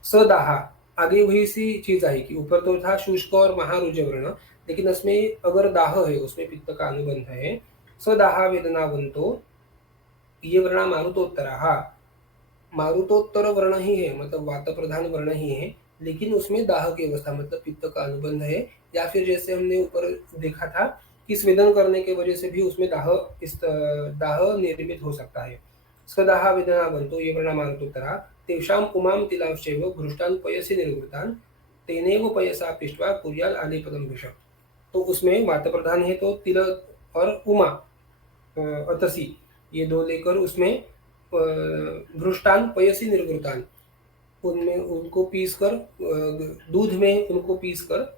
सदाहा, आगे वही सी चीज आई कि ऊपर तो था शुष्क और महारुज वर्ण, लेकिन उसमें अगर दाह है, उसमें पित्त का अनुबंध है। सदाहा वेदनावंतो ये वर्ण मारुतोत्तरा, मारुतोत्तर वर्ण ही है, मतलब वात प्रधान वर्ण ही है, लेकिन उसमें दाह की अवस्था, मतलब पित्त का अनुबंध है। या फिर जैसे हमने ऊपर देखा था कि स्वेदन करने की वजह से भी उसमें दाह निर्मित हो सकता है। सदाह वेदना बनतो ये वर्ण मारुतोत्तरा, तेषाम उमाम तिलांशैव भ्रुष्टान पयसि निर्वृतान, तेनेव पयसा पृष्ट्वा कुर्याल आलेपदम भिषक। तो उसमें वात प्रधान है तो तिल और उमा, अतसी, ये दो लेकर उसमें भ्रुष्टान पयसी निर्वृतान, उनमें उनको पीसकर दूध में उनको पीसकर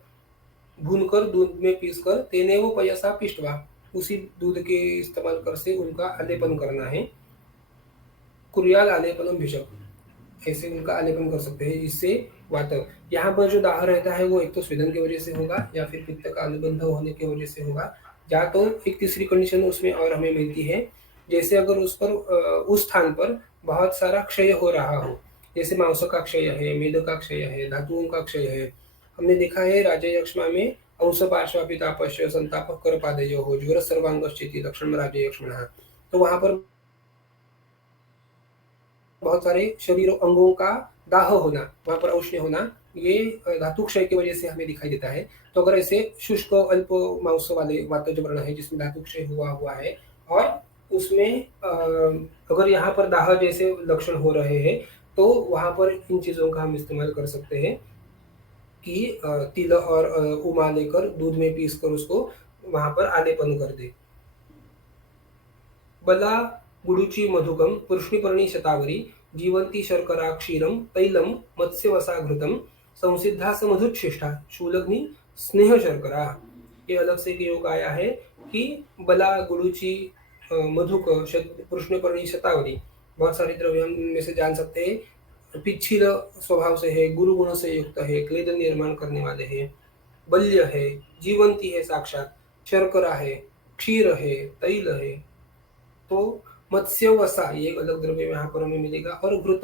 भूनकर दूध में पीसकर तेने वो पयसा पिष्टवा, उसी दूध के इस्तेमाल कर से उनका आलेपन करना है। कुरियाल आलेपनम भिषक, ऐसे उनका आलेपन कर सकते हैं, जिससे वात, यहाँ पर जो दाह रहता है वो एक तो स्वेदन की वजह से होगा या फिर पित्त का अनुबंध होने की वजह से होगा। या तो एक तीसरी कंडीशन उसमें और हमें मिलती है, जैसे अगर उस पर उस स्थान पर बहुत सारा क्षय हो रहा हो, जैसे मांस का क्षय है, मेद का क्षय है, धातुओं का क्षय है। हमने देखा है राजयक्ष्मा में अंश पार्श्वापितापश्य संताप कर पादय हो ज्वर सर्वांगश्चेति लक्षण राजयक्ष्मण, तो वहां पर बहुत सारे शरीर अंगों का दाह होना, वहां पर औष्ण्य होना, ये धातु क्षय की वजह से हमें दिखाई देता है। तो अगर ऐसे शुष्क अल्प मांस वाले वातज वर्ण है जिसमें धातु क्षय हुआ है और उसमें अगर यहाँ पर दाह जैसे लक्षण हो रहे हैं, तो वहां पर इन चीजों का हम इस्तेमाल कर सकते हैं कि तिल और उमा लेकर दूध में पीस कर उसको वहां पर आलेपन कर दे। बला गुडुची मधुकम पुष्णिपर्णी शतावरी जीवंती शर्करा क्षीरम तैलम मत्स्यवसा घृतम संसिद्धा स मधुच्छिष्टा शूलग्नि स्नेह शर्करा। ये अलग से एक योग आया है कि बला गुडुची मधुक पुष्णिपर्णी शतावरी, बहुत सारे द्रव्य हम इनमें से जान सकते हैं। पिच्छिल स्वभाव से है, गुरु गुण से युक्त है, क्लेद निर्माण करने वाले हैं, बल्य है, जीवंती है साक्षात, शर्करा है, क्षीर है, तैल है, तो मत्स्य वसा ये एक अलग द्रव्य यहाँ पर हमें मिलेगा। और घृत,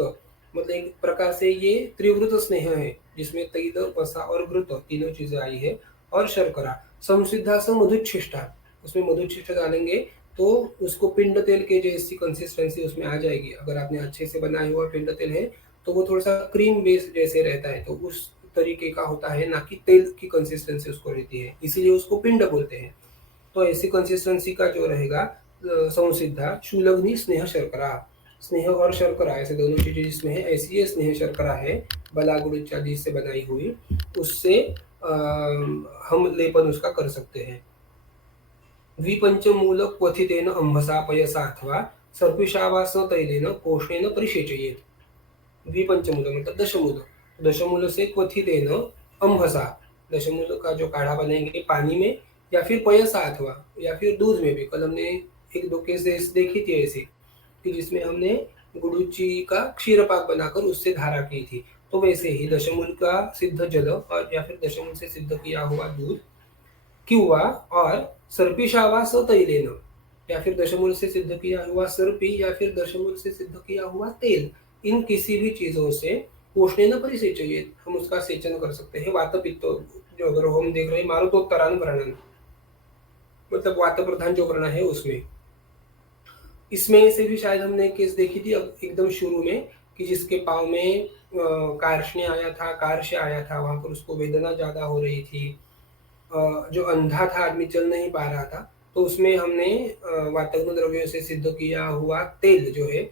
मतलब एक प्रकार से ये त्रिवृत स्नेह है, जिसमें तैल, वसा और घृत तीनों चीजें आई है। और शर्करा संसिद्धा से मधुच्छिष्टा, उसमें मधुच्छिष्ट डालेंगे तो उसको पिंड तेल के जैसी कंसिस्टेंसी उसमें आ जाएगी। अगर आपने अच्छे से बनाया हुआ पिंड तेल है तो वो थोड़ा सा क्रीम बेस जैसे रहता है, तो उस तरीके का होता है, ना कि तेल की कंसिस्टेंसी उसको रहती है, इसीलिए उसको पिंड बोलते हैं। तो ऐसी कंसिस्टेंसी का जो रहेगा संसिद्धा शूलग्नि स्नेह शर्करा, स्नेह और शर्करा ऐसे दोनों चीजें जिसमें है, ऐसी ये स्नेह शर्करा है बला गुड़ इत्यादि से बनाई हुई, उससे हम लेपन उसका कर सकते हैं। द्विपंचमूल क्वथितेन अंभसा पयसा अथवा सर्पिशावास तैलेन पोषणेन परिसेचयेत। द्विपंचमूल मतलब दशमूल, दशमूल से क्वथितेन अंभसा, दशमूल का जो काढ़ा बनेंगे पानी में या फिर पयसा अथवा या फिर दूध में भी। कल हमने एक दो केस देखी थी ऐसी कि जिसमें हमने गुड़ुची का क्षीर पाक बनाकर उससे धारा की थी। तो वैसे ही दशमूल का सिद्ध जल और या फिर दशमूल से सिद्ध किया हुआ दूध किंवा और सर्पिशावा तैलेन, या फिर दशमूल से सिद्ध किया हुआ सर्पी या फिर दशमूल से सिद्ध किया हुआ तेल, इन किसी भी चीजों से पोषणे न परिसेचयेत, हम उसका सेचन कर सकते हैं। वात पित्त जो अगर हम देख रहे हैं मारुतोत्तरान वर्णन, मतलब वात प्रधान जो वर्ण है उसमें, इसमें से भी शायद हमने केस देखी थी अब एकदम शुरू में कि जिसके पाँव में कार्ष्ण्य आया था, कार्श्य आया था, वहां पर उसको वेदना ज्यादा हो रही थी, जो अंधा था आदमी चल नहीं पा रहा था, तो उसमें हमने वातग्न द्रव्यों से सिद्ध किया हुआ तेल जो है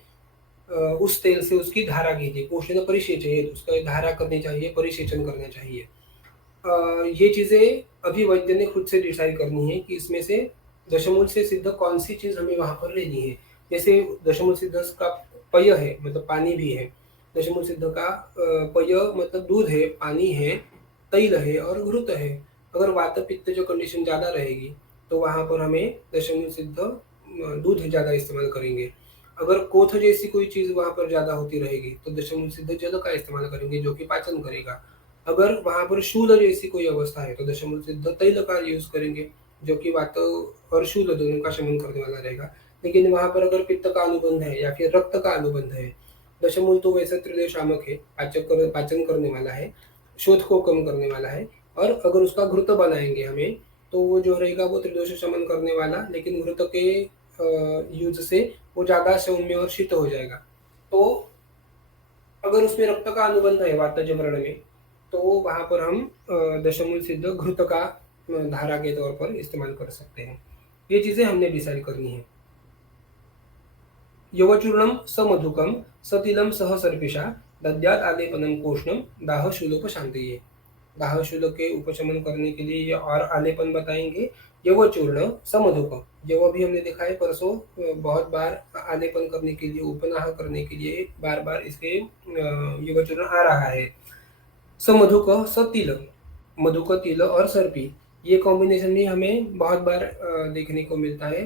उस तेल से उसकी धारा कीजिए। कोशेन परिसेचयेत्, उसका धारा करनी चाहिए, परिसेचन करना चाहिए। ये चीज़ें अभी वैद्य ने खुद से डिसाइड करनी है कि इसमें से दशमूल से सिद्ध कौन-सी चीज़ हमें वहाँ पर लेनी है। जैसे दशमूल सिद्ध का पेय है, मतलब पानी भी है। दशमूल सिद्ध का पेय मतलब दूध है, पानी है, तैल है और घृत है। अगर वात-पित्त जो कंडीशन ज़्यादा रहेगी, तो वहाँ पर हमें दशमूल सिद्ध दूध ज़्यादा इस्तेमाल करेंगे। अगर कोथ जैसी कोई चीज़ वहाँ पर ज़्यादा होती रहेगी, तो दशमूल सिद्ध जल का इस्तेमाल करेंगे, जो कि पाचन करेगा। अगर वहाँ पर शूल जैसी कोई अवस्था है, तो दशमूल सिद्ध तैल का यूज़ करेंगे, जो कि वात और शूल दोनों का शमन करने वाला रहेगा। लेकिन वहाँ पर अगर पित्त का अनुबंध है या फिर रक्त का अनुबंध है, दशमूल तो वैसे त्रिदय शामक है, पाचन करने वाला है, शोथ को कम करने वाला है। और अगर उसका घृत बनाएँगे हमें, तो वो जो रहेगा वो त्रिदोष शमन करने वाला, लेकिन घृत के यूज़ से वो ज़्यादा सौम्य और शीत हो जाएगा। तो अगर उसमें रक्त का अनुबंध है वातज वर्ण में, तो वहाँ पर हम दशमूल सिद्ध घृत का धारा के तौर पर इस्तेमाल कर सकते हैं। ये चीज़ें हमने डिसाइड करनी है। यवचूर्णम समधुकम सतिलम सह सर्पिषा दद्यात् आलेपनम कोष्णम दाहशूलोपशान्तये। दाहशूल के उपशमन करने के लिए ये और आलेपन बताएंगे। यवचूर्ण समधुक, यव भी हमने देखा है परसों, बहुत बार आलेपन करने के लिए, उपनाह करने के लिए बार बार इसके यवचूर्ण आ रहा है। समधुक सतिल, मधुक तिल और सर्पी, ये कॉम्बिनेशन भी हमें बहुत बार देखने को मिलता है।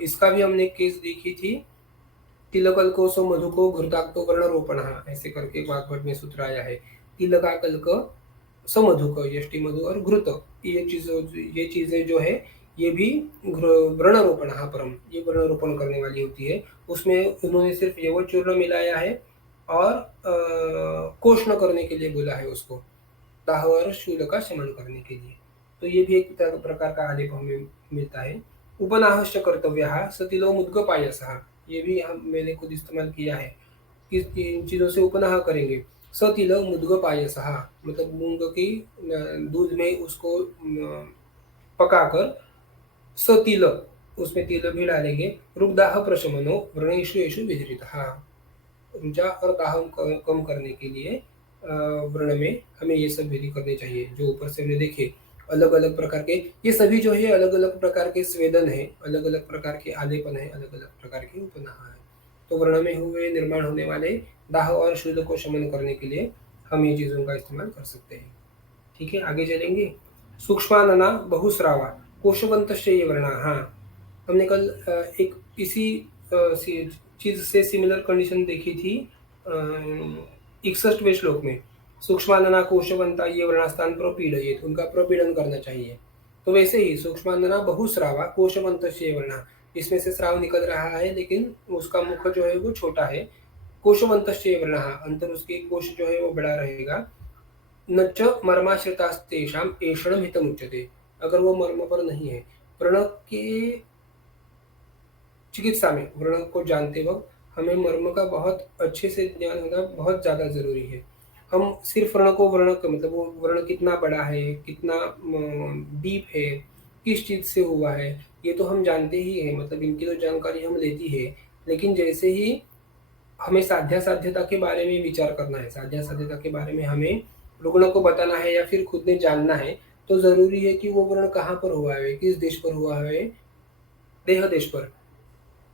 इसका भी हमने केस देखी थी। तिलकल्कोसो मधुको घृताक्तो वर्णरोपणः, ऐसे करके वाग्भट में सूत्र आया है। तिलकाकल्क समधुक, यष्टि मधु और घृत, ये चीजें जो है ये भी व्रणरोपणः परम, ये व्रणरोपण करने वाली होती है। उसमें उन्होंने सिर्फ यवचूर्ण मिलाया है और कोष्ण करने के लिए बोला है उसको, दाह और शूल का शमन करने के लिए। तो ये भी एक प्रकार का आलेप हमें मिलता है। उपनाहश्च कर्तव्यः सतिलो मुद्गपायसः, ये भी मैंने खुद इस्तेमाल किया है। इन चीज़ों से उपनाह करेंगे। सतिल मुद्गपायसः, मतलब मूंग की दूध में उसको पकाकर, सतिल उसमें तिल भी डालेंगे। रुग्दाह प्रशमनो व्रणेषु येषु विधृतः, रुजा और दाह कम करने के लिए व्रण में हमें ये सब विधि करनी चाहिए। जो ऊपर से हमने देखे अलग अलग प्रकार के, ये सभी जो है अलग अलग प्रकार के स्वेदन है, अलग अलग प्रकार के आलेपन है, अलग अलग प्रकार के उपनाह है। तो वर्ण में हुए निर्माण होने वाले दाह और शूल को शमन करने के लिए हम ये चीज़ों का इस्तेमाल कर सकते हैं। ठीक है, आगे चलेंगे। सूक्ष्मानना बहुस्रावा कोशवंतश्च ये वर्णा। हाँ, हमने कल एक इसी चीज से सिमिलर कंडीशन देखी थी 61वें श्लोक में। सूक्ष्मानना कोशवंता ये वर्णास्थान प्रोपीडयेत्, उनका प्रोपीडन करना चाहिए। तो वैसे ही सूक्ष्मानना बहुस्रावा कोशवंतश्च ये वर्णा, इसमें से स्राव निकल रहा है, लेकिन उसका मुख जो है वो छोटा है। कोशवंतश्च ये वर्णा, अंतर उसके कोश जो है वो बड़ा रहेगा। न च मर्माश्रितास्तेषाम् ऐषणं हितमुच्यते, अगर वो मर्म पर नहीं है। व्रण के चिकित्सा में, व्रण को जानते वक्त हमें मर्म का बहुत अच्छे से ज्ञान होना बहुत ज़्यादा ज़रूरी है। हम सिर्फ व्रण को व्रण का मतलब वो व्रण कितना बड़ा है, कितना डीप है, किस चीज़ से हुआ है, ये तो हम जानते ही हैं, मतलब इनकी तो जानकारी हम लेती है। लेकिन जैसे ही हमें साध्यासाध्यता के बारे में विचार करना है, साध्यासाध्यता के बारे में हमें रुग्ण को बताना है या फिर खुद ने जानना है, तो ज़रूरी है कि वो व्रण कहाँ पर हुआ है, किस देश पर हुआ है, देह देश पर।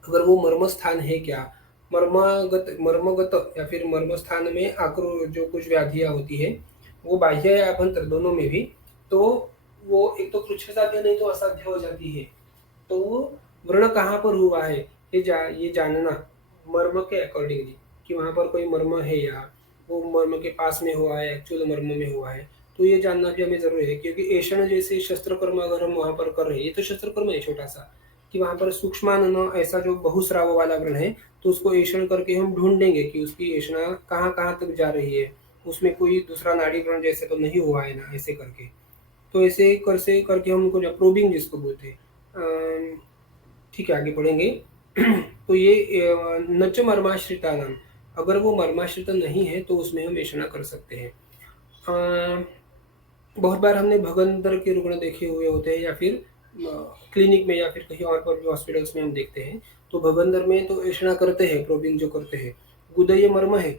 अगर वो मर्म स्थान है क्या, मर्मगत या फिर मर्म स्थान में आक्रो जो कुछ व्याधियाँ होती है, वो बाह्य या अभ्यंतर दोनों में भी, तो वो एक तो तुच्छ साध्य नहीं तो असाध्य हो जाती है। तो व्रण कहाँ पर हुआ है ये जानना मर्म के अकॉर्डिंगली, कि वहाँ पर कोई मर्म है या वो मर्म के पास में हुआ है, एक्चुअल मर्म में हुआ है, तो ये जानना भी हमें ज़रूरी है। क्योंकि ऐषण जैसे शस्त्र कर्म अगर हम वहाँ पर कर रहे हैं, ये तो शस्त्र कर्म है छोटा सा, कि वहाँ पर सूक्ष्मानन ऐसा जो बहुस्राव वाला व्रण है, तो उसको ऐषण करके हम ढूंढेंगे कि उसकी ऐषणा कहाँ कहाँ तक जा रही है, उसमें कोई दूसरा नाड़ी व्रण जैसे तो नहीं हुआ है ना, ऐसे करके। तो ऐसे कर से करके हम उनको प्रोबिंग जिसको बोलते हैं। ठीक है, आगे बढ़ेंगे। तो ये नच मर्माश्रिता नाम, अगर वो मर्माश्रित नहीं है तो उसमें हम ऐषणा कर सकते हैं। बहुत बार हमने भगंदर के रुग्ण देखे हुए होते हैं, या फिर क्लिनिक में या फिर कहीं और पर भी हॉस्पिटल्स में हम देखते हैं, तो भगंदर में तो ऐसा करते हैं, प्रोबिंग जो करते हैं। गुदय मर्म है,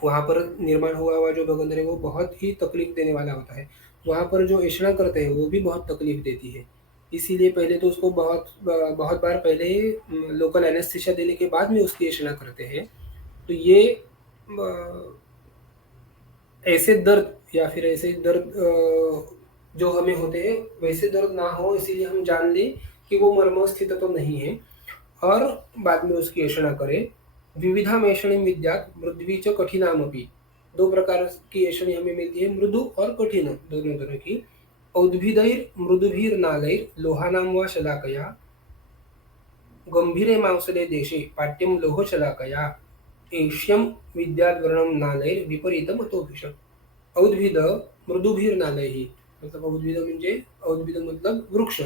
वहाँ पर निर्माण हुआ हुआ जो भगंदर है वो बहुत ही तकलीफ देने वाला होता है। वहाँ पर जो ऐसा करते हैं वो भी बहुत तकलीफ देती है। इसीलिए पहले तो उसको बहुत बार पहले ही लोकल एनेस्थीसिया देने के बाद में उसकी ऐसा करते हैं। तो ये ऐसे दर्द या फिर ऐसे दर्द जो हमें होते हैं वैसे दर्द ना हो, इसीलिए हम जान लें कि वो मर्मस्थित तो नहीं है, और बाद में उसकी ऐसा करें। विविधा ऐषणीं विद्यात् मृद्वी च कठिनामपि। दो प्रकार की ऐषणी हमें मिलती है, मृदु और कठिन, दोनों तरह की। औद्भिदैर्मृदुभिर्नालैर् लोहानां वा शलाकया गंभीरे मांसले देशे पाट्यं लोहशलाकया एष्यं विद्याद्वर्णं नालैर् विपरीतम अतोभिषम्। औद्भिद मृदुभिर्नालैः, मतलब औद्भिद म्हणजे औद्भिद मतलब वृक्ष।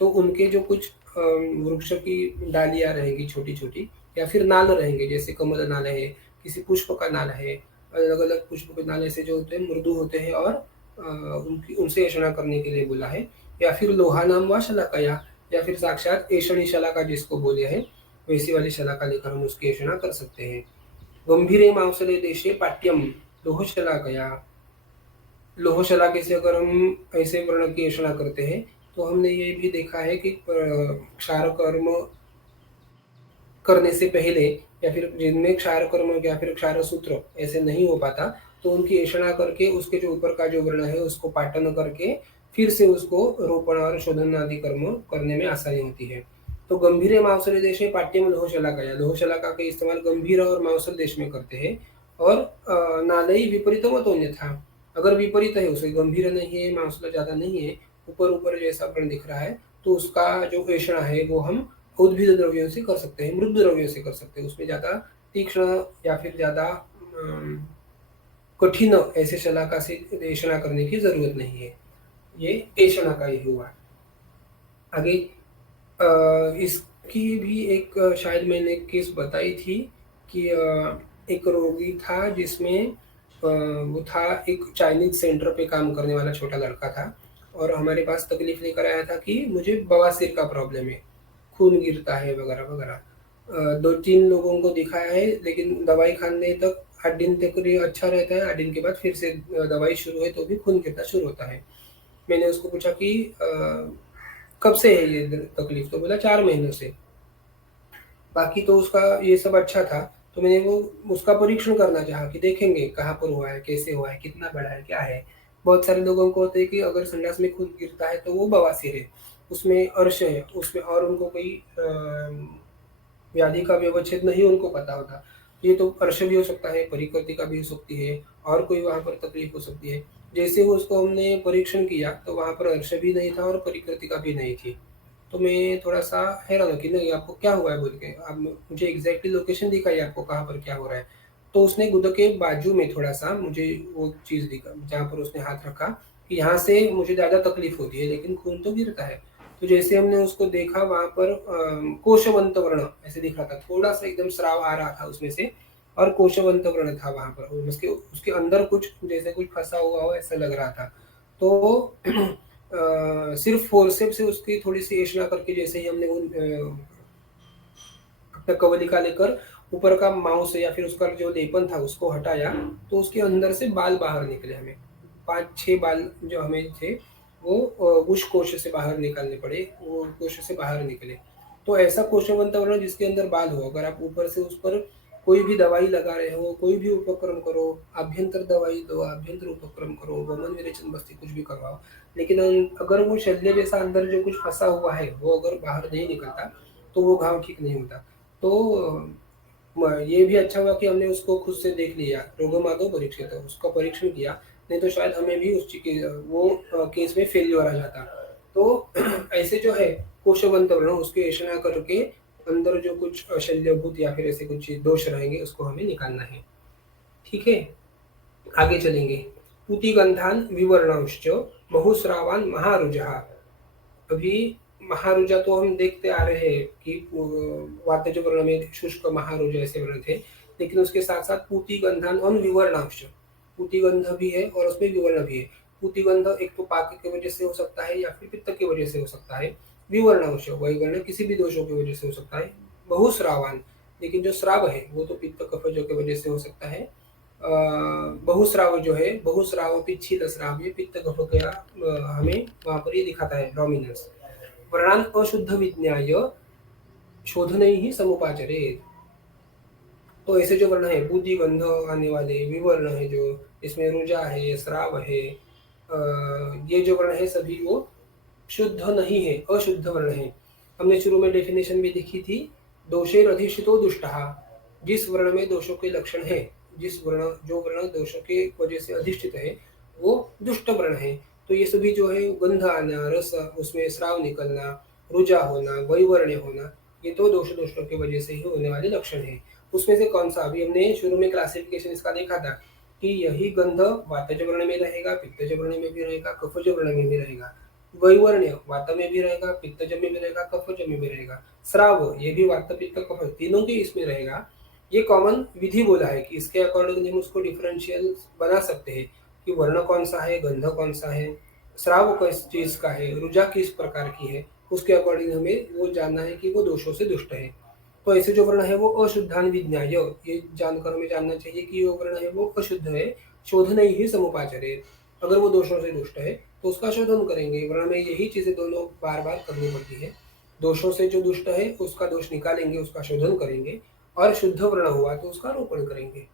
तो उनके जो कुछ वृक्ष की डालियाँ रहेंगी छोटी-छोटी, या फिर नाल रहेंगे, जैसे कमल नाल है, किसी पुष्प का नाल है, अलग-अलग पुष्प के नाल ऐसे जो होते हैं मृदु होते हैं, और उनकी उनसे ऐषणा करने के लिए बोला है। या फिर लोहानां वा शलाकया, या फिर साक्षात ऐषणी शलाका जिसको बोले हैं, वैसी वाली शलाका लेकर हम उसकी ऐषणा कर सकते हैं। गंभीरे मांसले देशे पाट्यम लोहशलाकया। लोह शलाके से अगर हम ऐसे वर्ण की ऐषणा करते हैं, तो हमने ये भी देखा है कि क्षार कर्म करने से पहले, या फिर जिनमें क्षार कर्म या फिर क्षार सूत्र ऐसे नहीं हो पाता, तो उनकी ऐषणा करके उसके जो ऊपर का जो वर्ण है उसको पाटन करके फिर से उसको रोपण और शोधन आदि कर्म करने में आसानी होती है। तो गंभीर मांसल देश में पाट्यम लोह शलाका, या लोह शलाका का इस्तेमाल गंभीर और मांसल देश में करते हैं। और नालई विपरीतम तो अन्यथा, अगर विपरीत है, उसे गंभीर नहीं है, मांसल ज्यादा नहीं है, ऊपर ऊपर जैसा वर्ण दिख रहा है, तो उसका जो ऐषणा है वो हम उद्भिद द्रव्यों से कर सकते हैं, मृद द्रव्यों से कर सकते हैं। उसमें ज़्यादा तीक्ष्ण या फिर ज़्यादा कठिन ऐसे शलाका से ऐषणा करने की ज़रूरत नहीं है। ये ऐषणा का ही हुआ। आगे इसकी भी एक शायद मैंने केस बताई थी कि एक रोगी था जिसमें वो था एक चाइनीज़ सेंटर पे काम करने वाला छोटा लड़का था, और हमारे पास तकलीफ़ लेकर आया था कि मुझे बवासीर का प्रॉब्लम है, खून गिरता है वगैरह-वगैरह। 2-3 लोगों को दिखाया है, लेकिन दवाई खाने तक 8 दिन तक ये अच्छा रहता है, 8 दिन के बाद फिर से दवाई शुरू है तो भी खून गिरना शुरू होता है। मैंने उसको पूछा कि कब से है ये तकलीफ़? तो बोला 4 महीनों से। बाकी तो उसका ये सब अच्छा था, तो मैंने वो उसका परीक्षण करना चाहा कि देखेंगे कहाँ पर हुआ है, कैसे हुआ है, कितना बड़ा है, क्या है? बहुत सारे लोगों को होता है कि अगर संडास में खून गिरता है तो वो बवासीर है, उसमें अर्श है, उसमें और उनको कोई व्याधि का व्यवच्छेद नहीं उनको पता होता। ये तो अर्श भी हो सकता है, परिकृतिका भी हो सकती है, और कोई वहाँ पर तकलीफ हो सकती है। जैसे ही उसको हमने परीक्षण किया तो वहाँ पर अर्श भी नहीं था और परिकृतिका भी नहीं थी। तो मैं थोड़ा-सा हैरान हो कि नहीं आपको क्या हुआ है बोल के, आप मुझे एग्ज़ैक्टली लोकेशन दिखाइए आपको कहाँ पर क्या हो रहा है। तो उसने गुदा के बाजू में थोड़ा-सा मुझे वो चीज़ दिखा जहाँ पर उसने हाथ रखा कि यहाँ से मुझे ज़्यादा तकलीफ होती है, लेकिन खून तो गिरता है। तो जैसे हमने उसको देखा वहाँ पर कोशवंत वर्ण ऐसे दिख रहा था, थोड़ा-सा एकदम स्राव आ रहा था उसमें से, और कोशवंत वर्ण था वहाँ पर, और उसके उसके अंदर कुछ जैसे कुछ फँसा हुआ हो ऐसा लग रहा था। तो सिर्फ़ फ़ोर्सेप्स से उसकी थोड़ी-सी ऐंठना करके जैसे ही हमने वो अपना कवलिका लेकर ऊपर का मांस या फिर उसका जो लेपन था उसको हटाया, तो उसके अंदर से बाल बाहर निकले हमें। 5-6 बाल जो हमें थे वो उस कोश से बाहर निकालने पड़े, वो कोश से बाहर निकले। तो ऐसा कोशवंत वर्ण जिसके अंदर बाल हो, अगर आप ऊपर से उस पर कोई भी दवाई लगा रहे हो, कोई भी उपक्रम करो, आभ्यंतर दवाई दो, आभ्यंतर उपक्रम करो, वमन विरेचन बस्ती कुछ भी करवाओ, लेकिन अगर वो शल्य जैसा अंदर जो कुछ फँसा हुआ है, वो अगर बाहर नहीं निकलता, तो वो घाव ठीक नहीं होता। तो ये भी अच्छा हुआ कि हमने उसको खुद से देख लिया, रोगमादो परीक्षित, उसका परीक्षण किया, नहीं तो शायद हमें भी वो केस में फेल्योर आ जाता। तो ऐसे जो है कोशवंत वर्ण उसकी ऐंठना करके अंदर जो कुछ शल्यभूत या फिर ऐसे कुछ दोष रहेंगे उसको हमें निकालना है। ठीक है? आगे चलेंगे। पूतिगंधान विवर्णांश्च बहुस्रावान महारुजः। अभी महारुजा तो हम देखते आ रहे हैं कि वाद्य वर्ण में शुष्क महारुजा ऐसे वर्ण थे, लेकिन उसके साथ साथ पूतिगंधान और विवर्णांश, पूतिगंध भी है और उसमें विवर्ण भी है। पूतिगंध एक तो पाक की वजह से हो सकता है या फिर पित्त की वजह से हो सकता है। विवर्णांश वैवर्ण किसी भी दोषों की वजह से हो सकता है। बहुस्रावान, लेकिन जो स्राव है वो तो पित्त कफजों की वजह से हो सकता है। बहुस्राव जो है, बहुस्राव पिच्छित स्राव, ये पित्त कफ का हमें वहाँ पर ये दिखाता है डोमिनेंस। वर्णान अशुद्ध विज्ञाय शोधनैः समुपाचरेत्। तो ऐसे जो वर्ण है, बुद्धि गंध आने वाले विवर्ण है, जो इसमें रुजा है, स्राव है, ये जो वर्ण है सभी वो शुद्ध नहीं है, अशुद्ध वर्ण है। हमने शुरू में डेफिनेशन भी देखी थी, दोषेर अधिष्ठितो दुष्टः, जिस वर्ण में दोषों के लक्षण है, जो वर्ण दोषों के वजह से अधिष्ठित है वो दुष्ट वर्ण है। तो ये सभी जो है, गंध आना, रस, उसमें स्राव निकलना, रुजा होना, वैवर्ण्य होना, ये तो दोषों की वजह से ही होने वाले लक्षण है। उसमें से कौन सा, अभी हमने शुरू में क्लासिफिकेशन इसका देखा था कि यही गंध वातज वर्ण में रहेगा, पित्तज वर्ण में भी रहेगा, कफज वर्ण में भी रहेगा। वैवर्ण्य वात में भी रहेगा, पित्तज में भी रहेगा, कफज में भी रहेगा। श्राव ये भी वात पित्त कफ तीनों के इसमें रहेगा। ये कॉमन विधि बोला है कि इसके अकॉर्डिंग हम उसको डिफरेंशियल बना सकते हैं कि वर्ण कौन सा है, गंध कौन सा है, श्राव किस चीज का है, रुजा किस प्रकार की है, उसके अकॉर्डिंग हमें वो जानना है कि वो दोषों से दुष्ट है। तो ऐसे जो वर्ण है वो अशुद्धान विज्ञाय, ये जानकर हमें जानना चाहिए कि वो वर्ण है वो अशुद्ध है, शोधन ही समुपाचरे। अगर वो दोषों से दुष्ट है तो उसका शोधन करेंगे। वर्ण में यही चीजें दोनों बार बार करनी पड़ती है। दोषों से जो दुष्ट है उसका दोष निकालेंगे, उसका शोधन करेंगे, और शुद्ध वर्ण हुआ तो उसका रोपण करेंगे।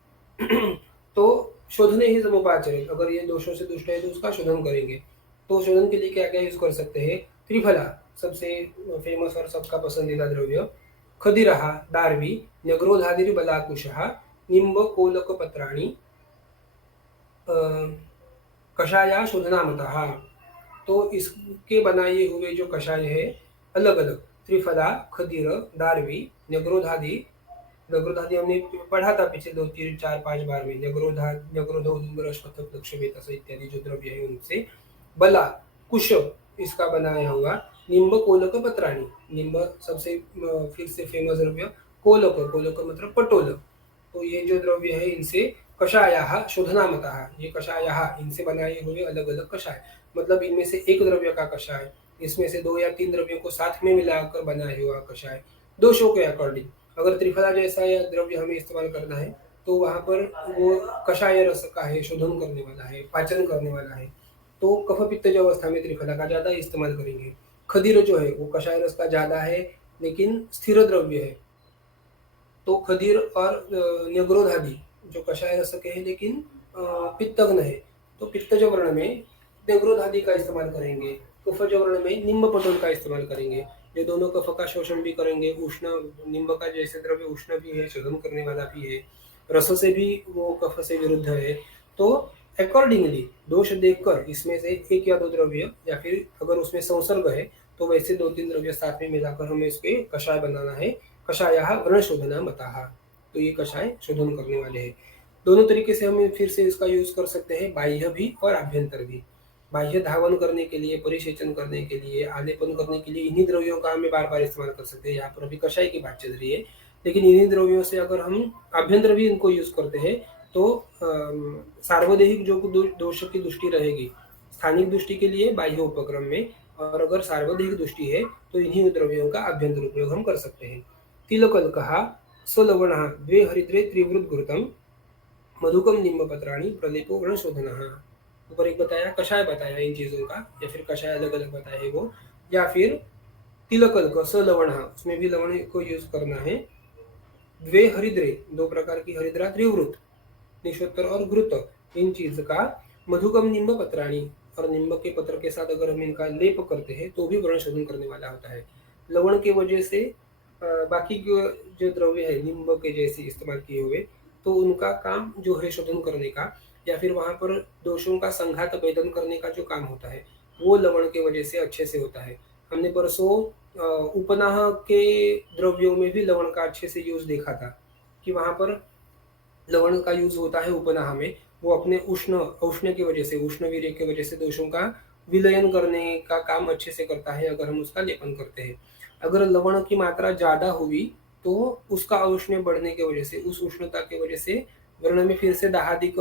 तो शोधने ही समुपाचरित, अगर ये दोषों से दुष्ट है तो उसका शोधन करेंगे। तो शोधन के लिए क्या क्या यूज कर सकते हैं, त्रिफला सबसे फेमस और सबका पसंदीदा द्रव्य, खदिरः दार्वी, न्यग्रोधादिर्बलाकुशः, निम्बकोलकपत्राणि, कषाया शोधनामतः। तो इसके बनाए हुए जो कषाय है अलग अलग, त्रिफला, खदीर, दार्वी, न्यग्रोधादि। नगरोधादि हमने पढ़ा था पिछले 2 3 4 5 बार में। न्यग्रोधो बृहस्पति लक्ष्मीतस इत्यादि जो द्रव्य है उनसे। बला, कुश, इसका बनाया हुआ। निम्ब कोलक पत्राणी, निम्ब सबसे फिर से फेमस द्रव्य। कोलक, कोलक मतलब पटोल। तो ये जो द्रव्य है इनसे कषाया शोधनामतः, ये कषाया इनसे बनाए हुए अलग अलग कषाय, मतलब इनमें से एक द्रव्य का कषाय, इसमें से 2 या 3 द्रव्यों को साथ में मिलाकर बनाया हुआ कषाय, दोषों के अकॉर्डिंग। अगर त्रिफला जैसा या द्रव्य हमें इस्तेमाल करना है तो वहां पर वो कषाय रस का है, शोधन करने वाला है, पाचन करने वाला है, तो कफ पित्तज अवस्था में त्रिफला का ज्यादा इस्तेमाल करेंगे। खदीर जो है वो कषाय रस का ज्यादा है लेकिन स्थिर द्रव्य है, तो खदीर और न्यग्रोधादि जो कषाय रस के हैं लेकिन पित्तग्न है, तो पित्तज वर्ण में न्यग्रोधादि का इस्तेमाल करेंगे। कफज वर्ण में निम्ब पटोल का इस्तेमाल करेंगे, जो दोनों कफ का शोषण भी करेंगे। उष्ण, निम्ब का जैसे द्रव्य उष्ण भी है, शोधन करने वाला भी है, रस से भी वो कफ से विरुद्ध है। तो अकॉर्डिंगली दोष देखकर इसमें से एक या दो द्रव्य, या फिर अगर उसमें संसर्ग है तो वैसे 2 3 द्रव्य साथ में मिलाकर हमें इसके कषाय बनाना है। कषायः व्रणशोधनामतः, तो ये कषाय शोधन करने वाले हैं। दोनों तरीके से हम फिर से इसका यूज कर सकते हैं, बाह्य भी और आभ्यंतर भी। बाह्य धावन करने के लिए, परिसेचन करने के लिए, आलेपन करने के लिए इन्हीं द्रव्यों का हमें बार बार इस्तेमाल कर सकते हैं। यहाँ पर अभी कषाय की बात चल रही है, लेकिन इन्हीं द्रव्यों से अगर हम आभ्यंतर भी इनको यूज करते हैं तो सार्वदेहिक जो दोष की दृष्टि रहेगी, स्थानिक दृष्टि के लिए बाह्य उपक्रम में, और अगर सार्वदेहिक दृष्टि है तो इन्हीं द्रव्यों का आभ्यंतर उपयोग हम कर सकते हैं। तिलकल्कः सलवणः द्वे हरिद्रे त्रिवृत घृतम, मधुकम निम्बपत्राणि, प्रलेपो व्रणशोधनः। ऊपर एक बताया, कषाय बताया इन चीजों का, या फिर कषाय अलग अलग बताया वो, या फिर तिलकल्क सलवण, उसमें भी लवण को यूज करना है। द्वे हरिद्रे, 2 प्रकार की हरिद्रा, त्रिवृत निषोत्तर और घृत, इन चीज का। मधुकम निम्ब पत्राणी, और निम्ब के पत्र के साथ अगर हम इनका लेप करते हैं तो भी वर्ण शोधन करने वाला होता है। लवण की वजह से बाकी जो द्रव्य है निम्ब के जैसे इस्तेमाल किए हुए, तो उनका काम जो है शोधन करने का, या फिर वहां पर दोषों का संघात भेदन करने का जो काम होता है वो लवण के वजह से अच्छे से होता है। हमने परसों उपनाह के द्रव्यों में भी लवण का अच्छे से यूज देखा था कि वहां पर लवण का यूज होता है उपनाह में। वो अपने उष्ण औष्ण्य की वजह से, उष्ण वीर्य की वजह से दोषों का विलयन करने का काम अच्छे से करता है अगर हम उसका लेपन करते हैं। अगर लवण की मात्रा ज्यादा हुई तो उसका औष्ण्य बढ़ने की वजह से, उस उष्णता की वजह से वर्ण में फिर से दाहादिक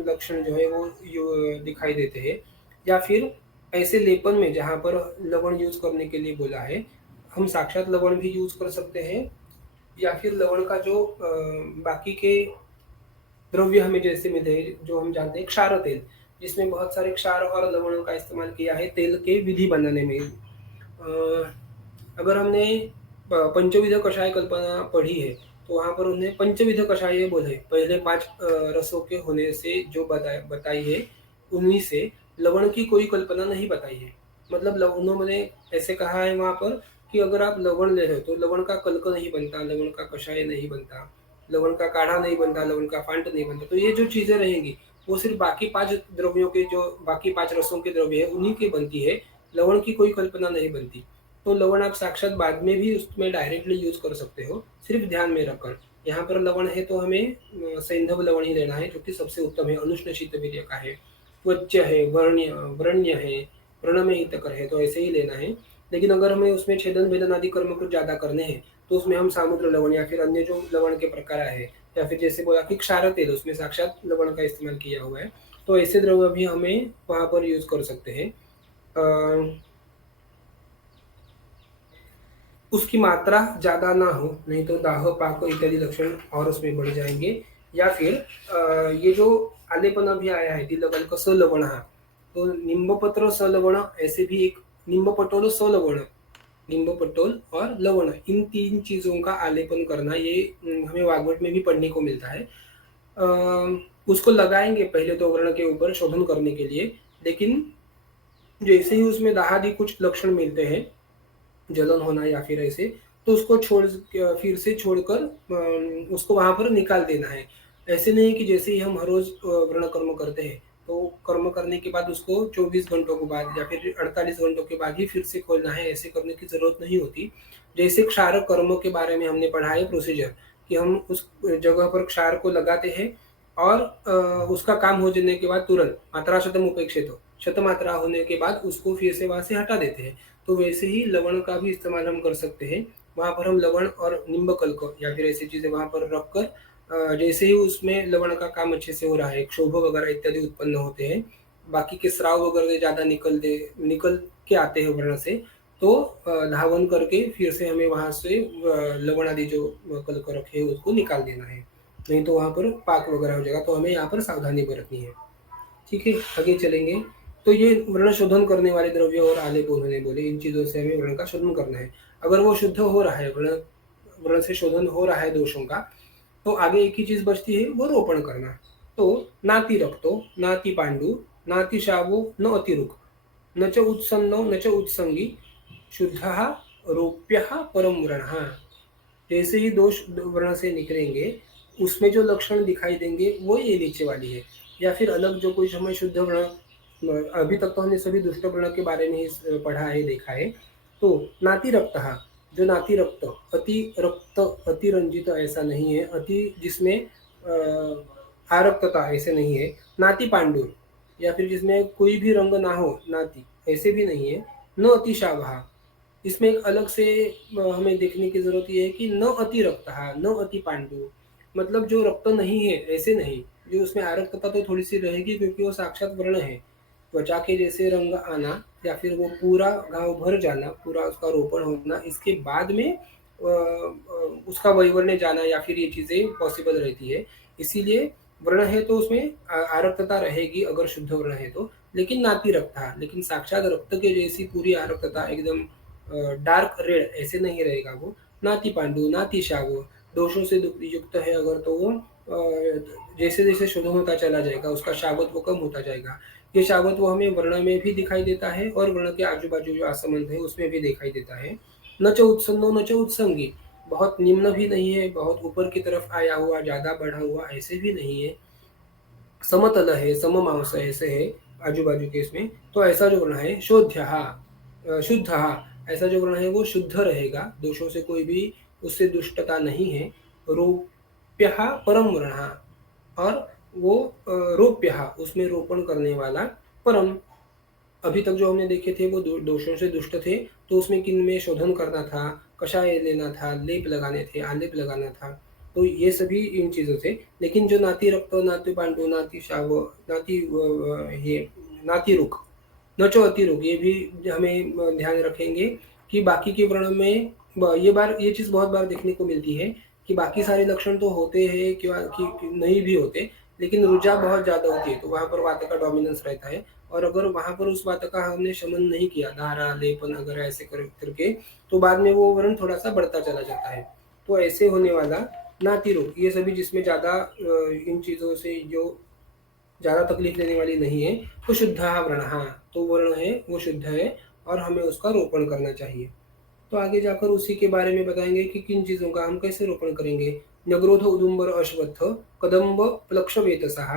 लक्षण जो है वो दिखाई देते हैं। या फिर ऐसे लेपन में जहाँ पर लवण यूज करने के लिए बोला है, हम साक्षात लवण भी यूज कर सकते हैं, या फिर लवण का जो बाकी के द्रव्य हमें जैसे मिले, जो हम जानते हैं क्षार तेल, जिसमें बहुत सारे क्षार और लवणों का इस्तेमाल किया है तेल के विधि बनाने में। अगर हमने पंचविध कषाय कल्पना पढ़ी है, तो वहाँ पर उन्हें पंचविध कषाय बोले। पहले 5 रसों के होने से जो बताई है, उन्हीं से लवण की कोई कल्पना नहीं बताई है। मतलब उन्होंने ऐसे कहा है वहाँ पर कि अगर आप लवण ले रहे हो, तो लवण का कल्क नहीं बनता, लवण का कषाय नहीं बनता, लवण का काढ़ा नहीं बनता, लवण का फांट नहीं बनता। तो ये जो चीज़ें रहेंगी, वो सिर्फ़ बाकी 5 द्रव्यों के, जो बाकी 5 रसों के द्रव्य है, उन्हीं की बनती है। लवण की कोई कल्पना नहीं बनती। तो लवण आप साक्षात बाद में भी उसमें डायरेक्टली यूज़ कर सकते हो, सिर्फ़ ध्यान में रखकर। यहाँ पर लवण है तो हमें सैंधव लवण ही लेना है, जो कि सबसे उत्तम है, अनुष्ण शीतवीर्य का है, त्वच्च है, व्रण्य है, व्रणमेय हितकर है, तो ऐसे ही लेना है। लेकिन अगर हमें उसमें छेदन भेदन आदि कर्म कुछ ज़्यादा करने हैं, तो उसमें हम सामुद्र लवण या फिर अन्य जो लवण के प्रकार है, या फिर जैसे बोला कि क्षार तेल, उसमें साक्षात लवण का इस्तेमाल किया हुआ है, तो ऐसे द्रव्य भी हमें वहाँ पर यूज़ कर सकते हैं। उसकी मात्रा ज़्यादा ना हो, नहीं तो दाह पाक इत्यादि लक्षण और उसमें बढ़ जाएंगे। या फिर ये जो आलेपन अभी आया है तिलकल्क सलवण, तो निम्बपत्र सलवण, ऐसे भी एक निम्बपटोल सलवण, निम्बपटोल और लवण, इन 3 चीज़ों का आलेपन करना, ये हमें वाग्भट में भी पढ़ने को मिलता है। उसको लगाएंगे पहले तो वर्ण के ऊपर शोधन करने के लिए, लेकिन जैसे ही उसमें दाहादि कुछ लक्षण मिलते हैं, जलन होना या फिर ऐसे, तो उसको फिर से छोड़कर उसको वहाँ पर निकाल देना है। ऐसे नहीं कि जैसे ही हम हर रोज़ व्रण कर्म करते हैं, तो कर्म करने के बाद उसको 24 घंटों के बाद या फिर 48 घंटों के बाद ही फिर से खोलना है, ऐसे करने की ज़रूरत नहीं होती। जैसे क्षार कर्म के बारे में हमने पढ़ा है प्रोसीजर, कि हम उस जगह पर क्षार को लगाते हैं और उसका काम हो जाने के बाद तुरंत मात्रा शतम उपेक्षित हो, शतमात्रा होने के बाद उसको फिर से वहाँ से हटा देते हैं। तो वैसे ही लवण का भी इस्तेमाल हम कर सकते हैं। वहाँ पर हम लवण और निम्बकल्क या फिर ऐसी चीज़ें वहाँ पर रख कर, जैसे ही उसमें लवण का काम अच्छे से हो रहा है, क्षोभ वगैरह इत्यादि उत्पन्न होते हैं, बाकी के स्राव वगैरह ज़्यादा निकल के आते हैं वर्ण से, तो धावन करके फिर से हमें वहाँ से लवण आदि जो कल्क रखे हैं उसको निकाल देना है, नहीं तो वहाँ पर पाक वगैरह हो जाएगा। तो हमें यहाँ पर सावधानी बरतनी है। ठीक है, आगे चलेंगे। तो ये वर्ण शोधन करने वाले द्रव्य और आलेप उन्होंने बोले, इन चीज़ों से हमें वर्ण का शोधन करना है। अगर वो शुद्ध हो रहा है, वर्ण वर्ण से शोधन हो रहा है दोषों का, तो आगे एक ही चीज़ बचती है, वो रोपण करना। तो नाति रक्तो, नाति पांडु, नाति शावो, न अतिरुक, न च उत्सन्नो, न च उत्संगी, शुद्धः रोप्यः परम व्रणः। जैसे ही दोष वर्ण से निकलेंगे, उसमें जो लक्षण दिखाई देंगे वो ये नीचे वाली है। या फिर अलग जो कोई समय शुद्ध वर्ण, अभी तक तो हमने सभी दुष्ट वर्ण के बारे में ही पढ़ा है, देखा है। तो नाति रक्त, जो नाति रक्त, अति रक्त, अति रंजित ऐसा नहीं है, अति जिसमें आरक्तता ऐसे नहीं है। नाति पांडुर, या फिर जिसमें कोई भी रंग ना हो, नाति ऐसे भी नहीं है। न अति शावहा, इसमें एक अलग से हमें देखने की ज़रूरत ये है कि न अति रक्तः, न अति पांडु, मतलब जो रक्त नहीं है ऐसे नहीं, जो उसमें आरक्तता तो थोड़ी सी रहेगी क्योंकि वो साक्षात वर्ण है। त्वचा के जैसे रंग आना, या फिर वो पूरा घाव भर जाना, पूरा उसका रोपण होना, इसके बाद में उसका वैवर्ण्य जाना या फिर ये चीज़ें पॉसिबल रहती है। इसीलिए वर्ण है तो उसमें आरक्तता रहेगी अगर शुद्ध वर्ण है तो, लेकिन नाति रक्तः, लेकिन साक्षात रक्त के जैसी पूरी आरक्तता एकदम डार्क रेड ऐसे नहीं रहेगा वो। नाति पांडु, नाति शावो, दोषों से युक्त है अगर, तो वो जैसे जैसे शुद्ध होता चला जाएगा, उसका शावत्व कम होता जाएगा। ये शावत्व हमें वर्ण में भी दिखाई देता है और वर्ण के आजू बाजू जो असंबंध है उसमें भी दिखाई देता है। न च उत्सन्नो, न च उत्संगी, बहुत निम्न भी नहीं है, बहुत ऊपर की तरफ आया हुआ, ज्यादा बढ़ा हुआ ऐसे भी नहीं है। समतल है, सममांस ऐसे है आजू बाजू के इसमें। तो ऐसा जो वर्ण है शोध्य, शुद्ध, ऐसा जो वर्ण है वो शुद्ध रहेगा, दोषों से कोई भी उससे दुष्टता नहीं है। रोप्य परम वर्ण, और वो रोप्य, उसमें रोपण करने वाला, परम, अभी तक जो हमने देखे थे वो दोषों से दुष्ट थे, तो उसमें किन में शोधन करना था, कषाय लेना था, लेप लगाने थे, आलेप लगाना था, तो ये सभी इन चीज़ों से। लेकिन जो नाति रक्त, नाति पांडु, नाति शाव, नाति ये नाति रुक, न चो अति रुक, ये भी हमें ध्यान रखेंगे कि बाकी के वर्ण में ये चीज़ बहुत बार देखने को मिलती है कि बाकी सारे लक्षण तो होते हैं कि नहीं भी होते, लेकिन ऊर्जा बहुत ज़्यादा होती है, तो वहाँ पर वात का डोमिनेंस रहता है और अगर वहाँ पर उस वात का हमने शमन नहीं किया, धारा, लेपन वगैरह ऐसे करके, तो बाद में वो व्रण थोड़ा-सा बढ़ता चला जाता है। तो ऐसे होने वाला नातिरोग, ये सभी जिसमें ज़्यादा इन चीज़ों से जो ज़्यादा तकलीफ देने वाली नहीं है, वो शुद्धः व्रणः, तो वर्ण है वो शुद्ध है और हमें उसका रोपण करना चाहिए। तो आगे जाकर उसी के बारे में बताएँगे कि किन चीज़ों का हम कैसे रोपण करेंगे। न्यग्रोध उदुम्बर अश्वत्थ कदम्ब प्लक्षवेतसः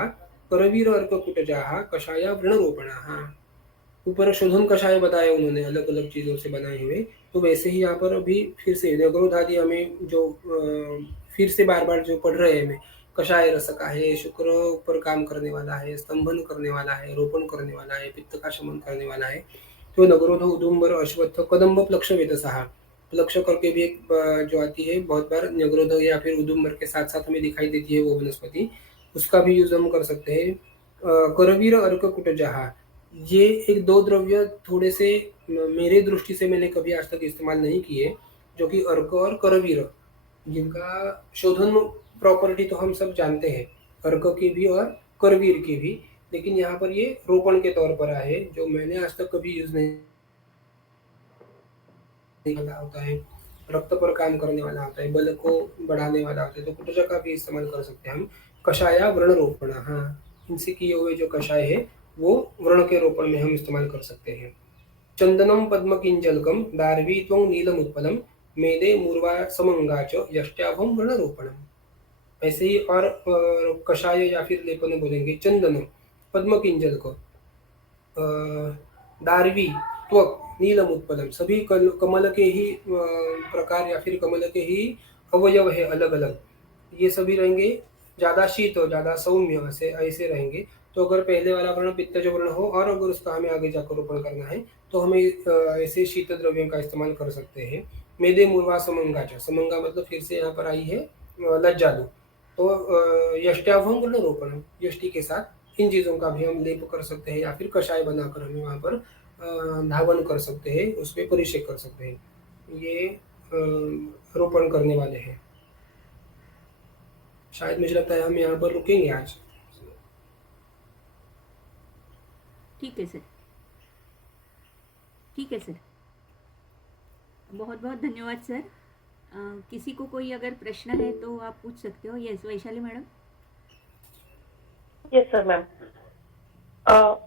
करवीर अर्ककुटजाः कषाया व्रणरोपणाः। ऊपर शोधन कषाय बताए उन्होंने अलग-अलग चीज़ों से बनाए हुए, तो वैसे ही यहाँ पर अभी फिर से न्यग्रोध आदि हमें जो फिर से बार-बार जो पढ़ रहे हैं हमें, कषाय रस का है, शुक्र ऊपर काम करने वाला है, स्तंभन करने वाला है, रोपण करने वाला है, पित्त का शमन करने वाला है। तो नगरोध उदुम्बर अश्वत्थ कदम्ब प्लक्षवेतसः, प्लक्ष करके भी एक जो आती है बहुत बार न्यग्रोध या फिर उदुम्बर के साथ-साथ हमें दिखाई देती है वो वनस्पति, उसका भी यूज़ हम कर सकते हैं। करवीर अर्ककुटजः, ये एक 2 द्रव्य थोड़े से मेरे दृष्टि से मैंने कभी आज तक इस्तेमाल नहीं किए, जो कि अर्क और करवीर, जिनका शोधन प्रॉपर्टी तो हम सब जानते हैं, अर्क की भी और करवीर की भी, लेकिन यहाँ पर ये रोपण के तौर पर आए, जो मैंने आज तक कभी यूज़ नहीं वाला होता है, रक्त पर काम करने वाला होता है, बल को बढ़ाने वाला होता है, तो कुटज का भी इस्तेमाल कर सकते हैं हम। कषाया व्रण रोपण, हाँ, इनसे किए हुए जो कषाय है, वो व्रण के रोपण में हम इस्तेमाल कर सकते हैं। चंदनम पद्मकिंजलकम दार्वी त्वं नीलमुत्पलम मेदे मूर्वा समंगा च यष्ट्याभम व्रणरोपणम। ऐसे ही और कषाय या फिर लेपन बोलेंगे। चंदन, पद्मकिंजल को, दार्वी, त्वक, नीलम उत्पलम, सभी कमल के ही प्रकार या फिर कमल के ही अवयव है अलग अलग, ये सभी रहेंगे। ज़्यादा शीत हो, ज़्यादा सौम्य, ऐसे ऐसे रहेंगे। तो अगर पहले वाला वर्ण पित्तज वर्ण हो और अगर उसका हमें आगे जाकर रोपण करना है, तो हमें ऐसे शीत द्रव्यों का इस्तेमाल कर सकते हैं। मेदे मूर्वा समंगा, समंगा मतलब फिर से यहाँ पर आई है लज्जालु, तो यष्ट्याभंग वर्ण रोपण, यष्टि के साथ इन चीज़ों का भी हम लेप कर सकते हैं या फिर कषाय बनाकर हमें वहाँ पर धावन कर सकते हैं, उसमें परिषेक कर सकते हैं। ये रोपण करने वाले हैं। शायद मुझे लगता है हम यहाँ पर रुकेंगे आज। ठीक है सर, ठीक है सर, बहुत बहुत धन्यवाद सर। किसी को कोई अगर प्रश्न है तो आप पूछ सकते हो। Yes Vaishali madam. Yes sir ma'am.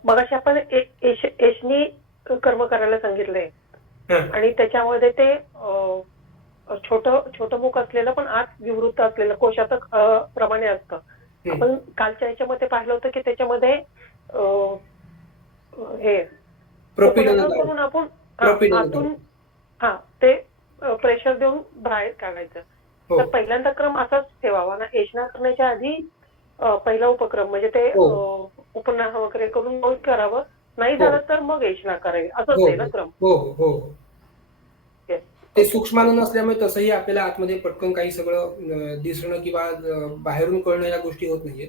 मगाशी आपण एशनी कर्म करायला सांगितलंय आणि त्याच्यामध्ये ते छोटं मुख असलेलं पण आत विवृत्त असलेलं कोशातक प्रमाणे असतं. आपण कालच्या ह्याच्यामध्ये पाहिलं होतं की त्याच्यामध्ये हे करून आपण आतून ते प्रेशर देऊन बाहेर काढायचं. तर पहिल्यांदा क्रम असाच ठेवावा ना, एशना करण्याच्या आधी पहिला उपक्रम म्हणजे ते उपनाह वगैरे करून मग करावं, नाही झालं तर मग एशना करावी, असंच आहे ना क्रम? हो हो हो. ते सूक्ष्माणू नसल्यामुळे तसंही आपल्याला आतमध्ये पटकन काही सगळं दिसणं किंवा बाहेरून कळणं या गोष्टी होत नाहीयेत.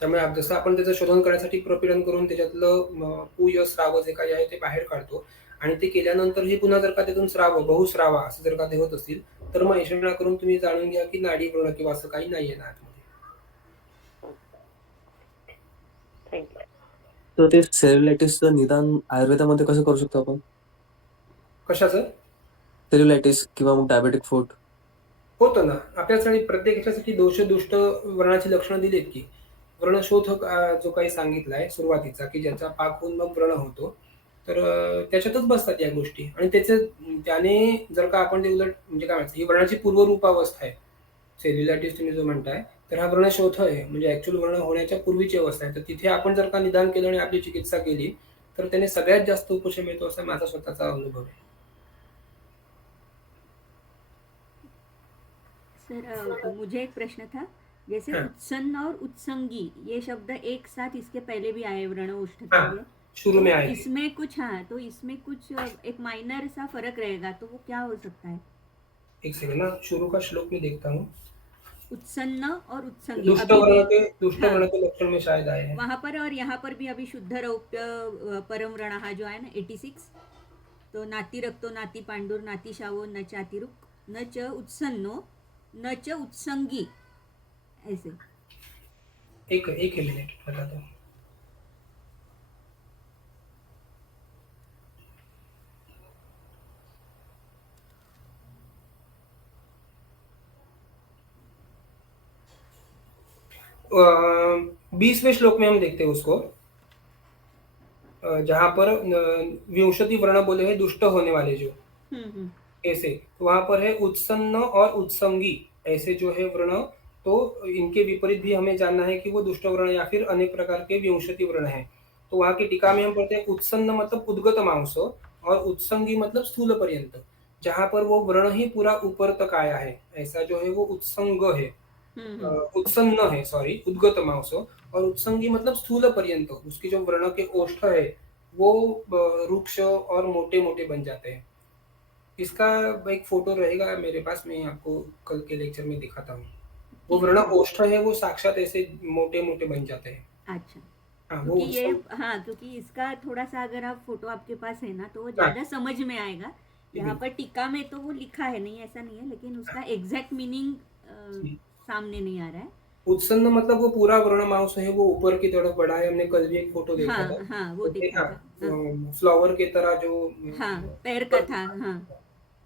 त्यामुळे जसं आपण त्याचं शोधन करण्यासाठी प्रपीडन करून त्याच्यातलं पूय स्राव जे काही आहे ते बाहेर काढतो आणि ते केल्यानंतर हे पुन्हा जर का त्यातून स्राव, बहुस्रावा असं जर का ते होत असतील, तर मग एशना करून तुम्ही जाणून घ्या की नाडी व्रण किंवा असं काही नाहीये ना आतमध्ये. तर ते सेल्युलायटिसचं निदान आयुर्वेदामध्ये कसं करू शकतो आपण? कशाचं? सेल्युलायटिस किंवा मग डायबेटिक फूट होतं ना. आपल्यासाठी प्रत्येक ह्याच्यासाठी दोष दुष्ट व्रणाची लक्षणं दिलीत की. व्रणशोथ जो काही सांगितलाय सुरुवातीचा, की ज्याचा पाक होऊन मग व्रण होतो. तर त्याच्यातच बसतात या गोष्टी आणि त्याने जर का आपण ते उलट म्हणजे काय म्हणायचं, ही व्रणाची पूर्वरूपावस्था आहे. सेल्युलायटिस तुम्ही जो म्हणताय, तर हा व्रणशोथ आहे. म्हणजे ॲक्चुअल व्रण होण्याच्या पूर्वीची अवस्था आहे. तर तिथे आपण जर का निदान केलं आणि आपली चिकित्सा केली, तर त्याने सगळ्यात जास्त उपशम मिळतो असा माझा स्वतःचा अनुभव आहे. सर मुझे एक प्रश्न था, जैसे उत्सन्न और उत्संगी ये शब्द एक साथ इसके पहले भी आए व्रण उष्ठ के लिए, शुरू में आए, इसमें कुछ तो इसमें कुछ एक माइनर सा फर्क रहेगा, तो वो क्या हो सकता है? एक सेकंड ना, शुरू का श्लोक में देखता हूँ। उत्सन्न और उत्संगी दुष्ट वर्ण के लक्षण में शायद आए हैं वहां पर, और यहाँ पर भी अभी शुद्ध रौप्य परम व्रण जो है ना 86, तो नाती रक्तो नाती पांडुर नाती शावो न चातिरुक न च उत्सन्नो न च उत्संगी, ऐसे। एक एक ही मिनट बता दो। अ, 20वें श्लोक में हम देखते हैं उसको, जहां पर विंशति वर्ण बोले हैं दुष्ट होने वाले जो, ऐसे तो वहां पर है उत्सन्न और उत्संगी, ऐसे जो है वर्ण, तो इनके विपरीत भी हमें जानना है कि वो दुष्ट वर्ण या फिर अनेक प्रकार के विंशति वर्ण है। तो वहां की टीका में हम पढ़ते हैं उत्सन्न मतलब उद्गत मांस और उत्संगी मतलब स्थूल पर्यंत, जहां पर वो वर्ण ही पूरा ऊपर तक आया है, ऐसा जो है वो उत्संग है, उत्सन्न है, सॉरी, उद्गत मांस। और उत्संगी मतलब स्थूल पर्यंत, उसकी जो वर्ण के ओष्ठ है वो वृक्ष और मोटे मोटे बन जाते हैं। इसका एक फोटो रहेगा मेरे पास, मैं आपको कल के लेक्चर में दिखाता हूँ। वो वर्ण ओष्ठ है वो साक्षात ऐसे मोटे मोटे बन जाते हैं। अच्छा, हाँ, क्योंकि वो ये, हाँ, क्योंकि इसका थोड़ा सा अगर आप फोटो आपके पास है ना तो वो ज्यादा समझ में आएगा। यहाँ पर टीका में तो वो लिखा है नहीं, ऐसा नहीं है, लेकिन उसका एग्जैक्ट मीनिंग सामने नहीं आ रहा है। उत्सन्न मतलब वो पूरा वर्ण मांस है वो ऊपर की तरफ बढ़ा है, हमने कल भी एक फोटो देखा हाँ था। हाँ, वो देखा था। हाँ फ्लावर की तरह जो हाँ, पैर का था। हाँ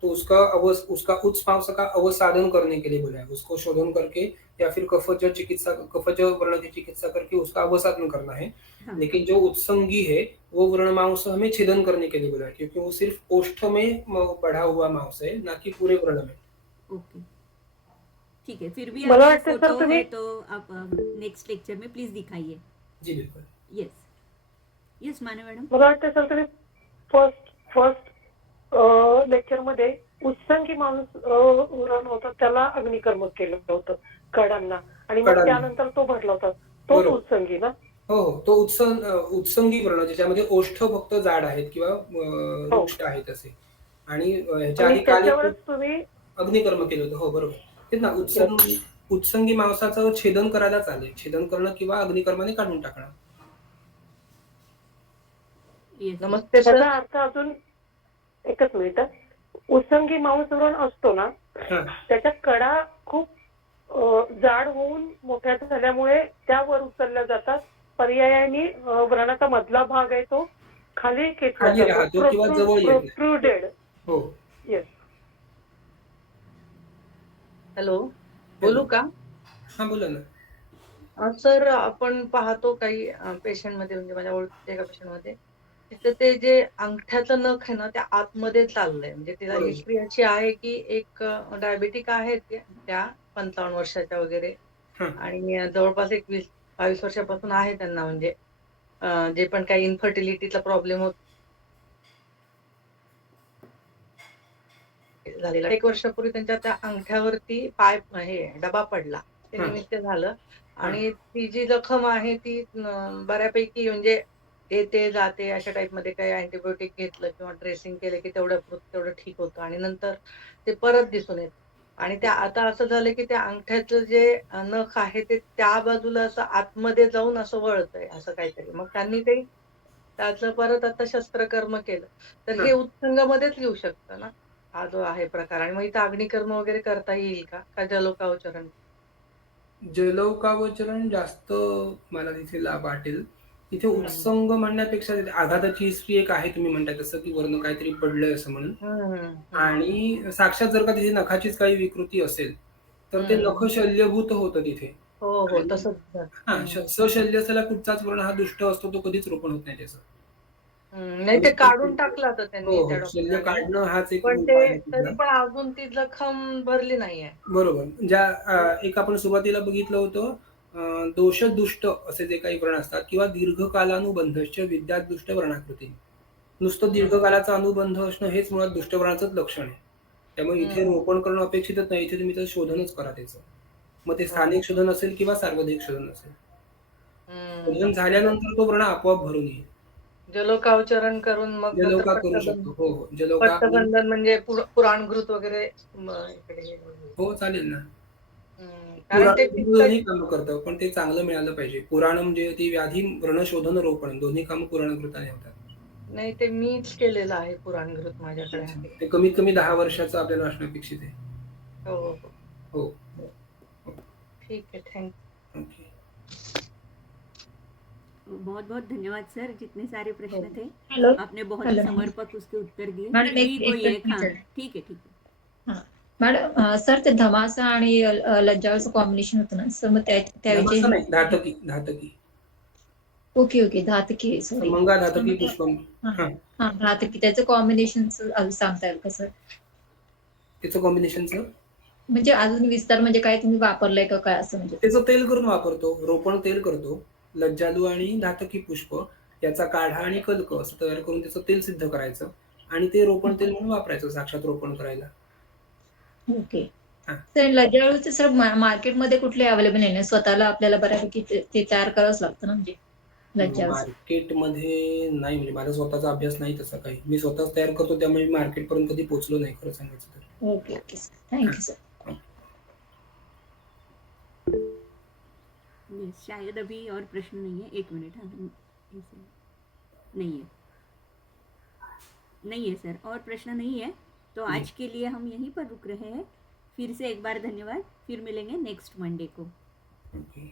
तो उसका उच्च मांस का अवसाधन करने के लिए बोला है, उसको शोधन करके या फिर कफज वर्ण की चिकित्सा करके उसका अवसाधन करना है। हाँ। लेकिन जो उत्संगी है वो वर्ण मांस हमें छेदन करने के लिए बोला है, क्योंकि वो सिर्फ ओष्ठ में बढ़ा हुआ मांस है, ना कि पूरे वर्ण में। ओके, ठीक है, फिर भी मला अगर वाटतं सर फोटो तुम्ही है तो आप नेक्स्ट लेक्चर में प्लीज दिखाइए। जी बिल्कुल। यस यस, माने मॅडम। मला वाटतं सर तुम्ही फर्स्ट लेक्चर मध्ये उत्संगी माणूस वरण होता त्याला अग्निकर्म केलं होतं कडांना, आणि मग कडांना. त्यानंतर तो भरला होता, तोच बरोबर. उत्संगी ना? हो हो, तो उत्संगी वर्ण ज्याच्यामध्ये ओष्ठ फक्त जाड आहेत किंवा हो. वृक्ष आहेत असे, आणि ह्याच्या आणि आधी काल त्याच्यावरच तुम्ही अग्निकर्म केलं होतं। हो बरोबर, तेच ना, उत्संगी मांसाचं छेदन करायला चालेल, छेदन करणं किंवा अग्निकर्माने काढून टाकणं। नमस्ते सर। त्याचा अर्थ अजून एकच मिनिट, उत्संगी मांस वरण असतो ना त्याच्या कडा खूप जाड होऊन मोठ्या झाल्यामुळे त्यावर उचलल्या जातात, पर्यायाने व्रणाचा मधला भाग आहे तो खाली खेचला राहतो किंवा जवळ येतो। प्रोट्रुडेड। हो, येस। हॅलो, बोलू का? हा बोला ना। सर, आपण पाहतो काही पेशंट मध्ये, म्हणजे माझ्या ओळखीच्या एका पेशंट मध्ये तिथं ते जे अंगठ्याचं नख आहे ना त्या आतमध्ये चाललंय, म्हणजे तिला हिस्ट्री अशी आहे की एक डायबेटिक आहे त्या 55 वर्षाच्या वगैरे, आणि जवळपास 21-22 वर्षापासून आहे त्यांना, म्हणजे जे पण काही इन्फर्टिलिटीचा प्रॉब्लेम होत झालेला, 1 वर्षापूर्वी त्यांच्या त्या अंगठ्यावरती हे डबा पडला, ते निमित्त झालं, आणि ती जी जखम आहे ती बऱ्यापैकी म्हणजे येते जाते अशा टाईप मध्ये, काही अँटीबायोटिक घेतलं किंवा ड्रेसिंग केलं की तेवढं ठीक होतं, आणि नंतर ते परत दिसून येत, आणि त्या आता असं झालं की त्या अंगठ्याचं जे नख आहे ते त्या बाजूला असं आतमध्ये जाऊन असं वळतंय असं काहीतरी, मग त्यांनी ते त्याचं परत आता शस्त्रकर्म केलं, तर हे उत्संगामध्येच येऊ शकतं ना हा जो आहे प्रकार, आणि मग इथं अग्निकर्म वगैरे करता येईल का जलोकावचरण? जलौकावचरण जास्त मला तिथे वाटेल, तिथे उत्संग म्हणण्यापेक्षा आघाताची हिस्ट्री एक आहे, तुम्ही म्हणताय तसं की वर्ण काहीतरी पडलंय असं म्हणून, आणि साक्षात जर का तिथे नखाचीच काही विकृती असेल तर ते नख शल्यभूत होतं तिथे। हो तसंच। हा, सशल्य असलेला कुठचाच वर्ण हा दुष्ट असतो, तो कधीच रोपण होत नाही त्याचं। नाही, ते काढून टाकलं होतं त्यांनी त्या शल्य डॉक्टरांनी, काढणं हाच एक पण उपाय ते आहे तरी तिथला। पण अजून ती जखम भरली नाहीये। बरोबर, एक आपण सुरुवातीला बघितलं होतं, दोष दुष्ट असे जे काही वर्ण असतात किंवा दीर्घकालानुबंधश्च विद्यात दुष्ट वर्णाकृती, नुसतं दीर्घकालाचा अनुबंध असणं हेच मुळात दुष्टवर्णाचंच लक्षण आहे। त्यामुळे इथे रोपण करणं अपेक्षितच नाही, इथे तुम्ही तर शोधनच करा त्याचं, मग ते स्थानिक शोधन असेल किंवा सार्वधिक शोधन असेल, शोधन झाल्यानंतर तो वर्ण आपोआप भरून येईल। जलोकावचरण करून मग नंतर जलौका करू शकतो। हो हो, जलौका पट्टबंधन म्हणजे पुराणघृत वगैरे हो चालेल ना। कारण ते दोन्ही कामं करतं, पण ते चांगलं मिळालं पाहिजे। पुराण म्हणजे ती व्याधी व्रणशोधन रोपण दोन्ही कामं पुराणघृताने होतात। नाही, ते मीच केलेलं आहे पुराणघृत माझ्याकडे आहे। ते कमीत कमी 10 वर्षाचं आपल्याला असणं अपेक्षित आहे। हो हो हो ठीक आहे, थँक्यू. ओके. बहुत बहुत धन्यवाद सर, जितने सारे प्रश्न थे हेलो आपने बहुत ही हेलो समर्पक उसके उत्तर दिए. मॅडम फिर एक भी एक कोई एक, प्रश्न हाँ विचार ठीक है ठीक है. हां मॅडम सर ते धमासा आणि लज्जावळचं कॉम्बिनेशन होतं ना सर, मग त्याविषयी धमासा नाही, Dhataki Dhataki okay okay Dhataki sorry मंगा सर धातकी मग पुष्पम. हां हा, हां धातकी त्याचं कॉम्बिनेशन सांगता येईल का सर? त्याचं कॉम्बिनेशनचं म्हणजे अजून विस्तार म्हणजे काय तुम्ही वापरलंय का काय असं म्हणजे? त्याचं तेल करून वापरतो, रोपण तेल करतो. लज्जालू आणि धातकी पुष्प याचा काढा आणि कल्क असं तयार करून त्याचं तेल सिद्ध करायचं आणि ते रोपण तेल म्हणून वापरायचं साक्षात रोपण करायला. ओके. हा. सर लज्जावळचं सर मार्केटमध्ये कुठले अवेलेबल आहे ना, स्वतःला आपल्याला बऱ्यापैकी ते तयार करावंच लागतं ना म्हणजे लज्जावळचं. मार्केटमध्ये नाही, म्हणजे माझा स्वतःचा अभ्यास नाही तसा काही. मी स्वतःच तयार करतो, त्यामुळे मार्केटपर्यंत कधी पोहोचलो नाही खरं सांगायचं तर. Okay okay sir, thank you sir. Yes, शायद अभी और प्रश्न नहीं है. एक मिनट. हाँ नहीं है, नहीं है सर, और प्रश्न नहीं है. तो आज के लिए हम यहीं पर रुक रहे हैं. फिर से एक बार धन्यवाद. फिर मिलेंगे नेक्स्ट मंडे को. ओके.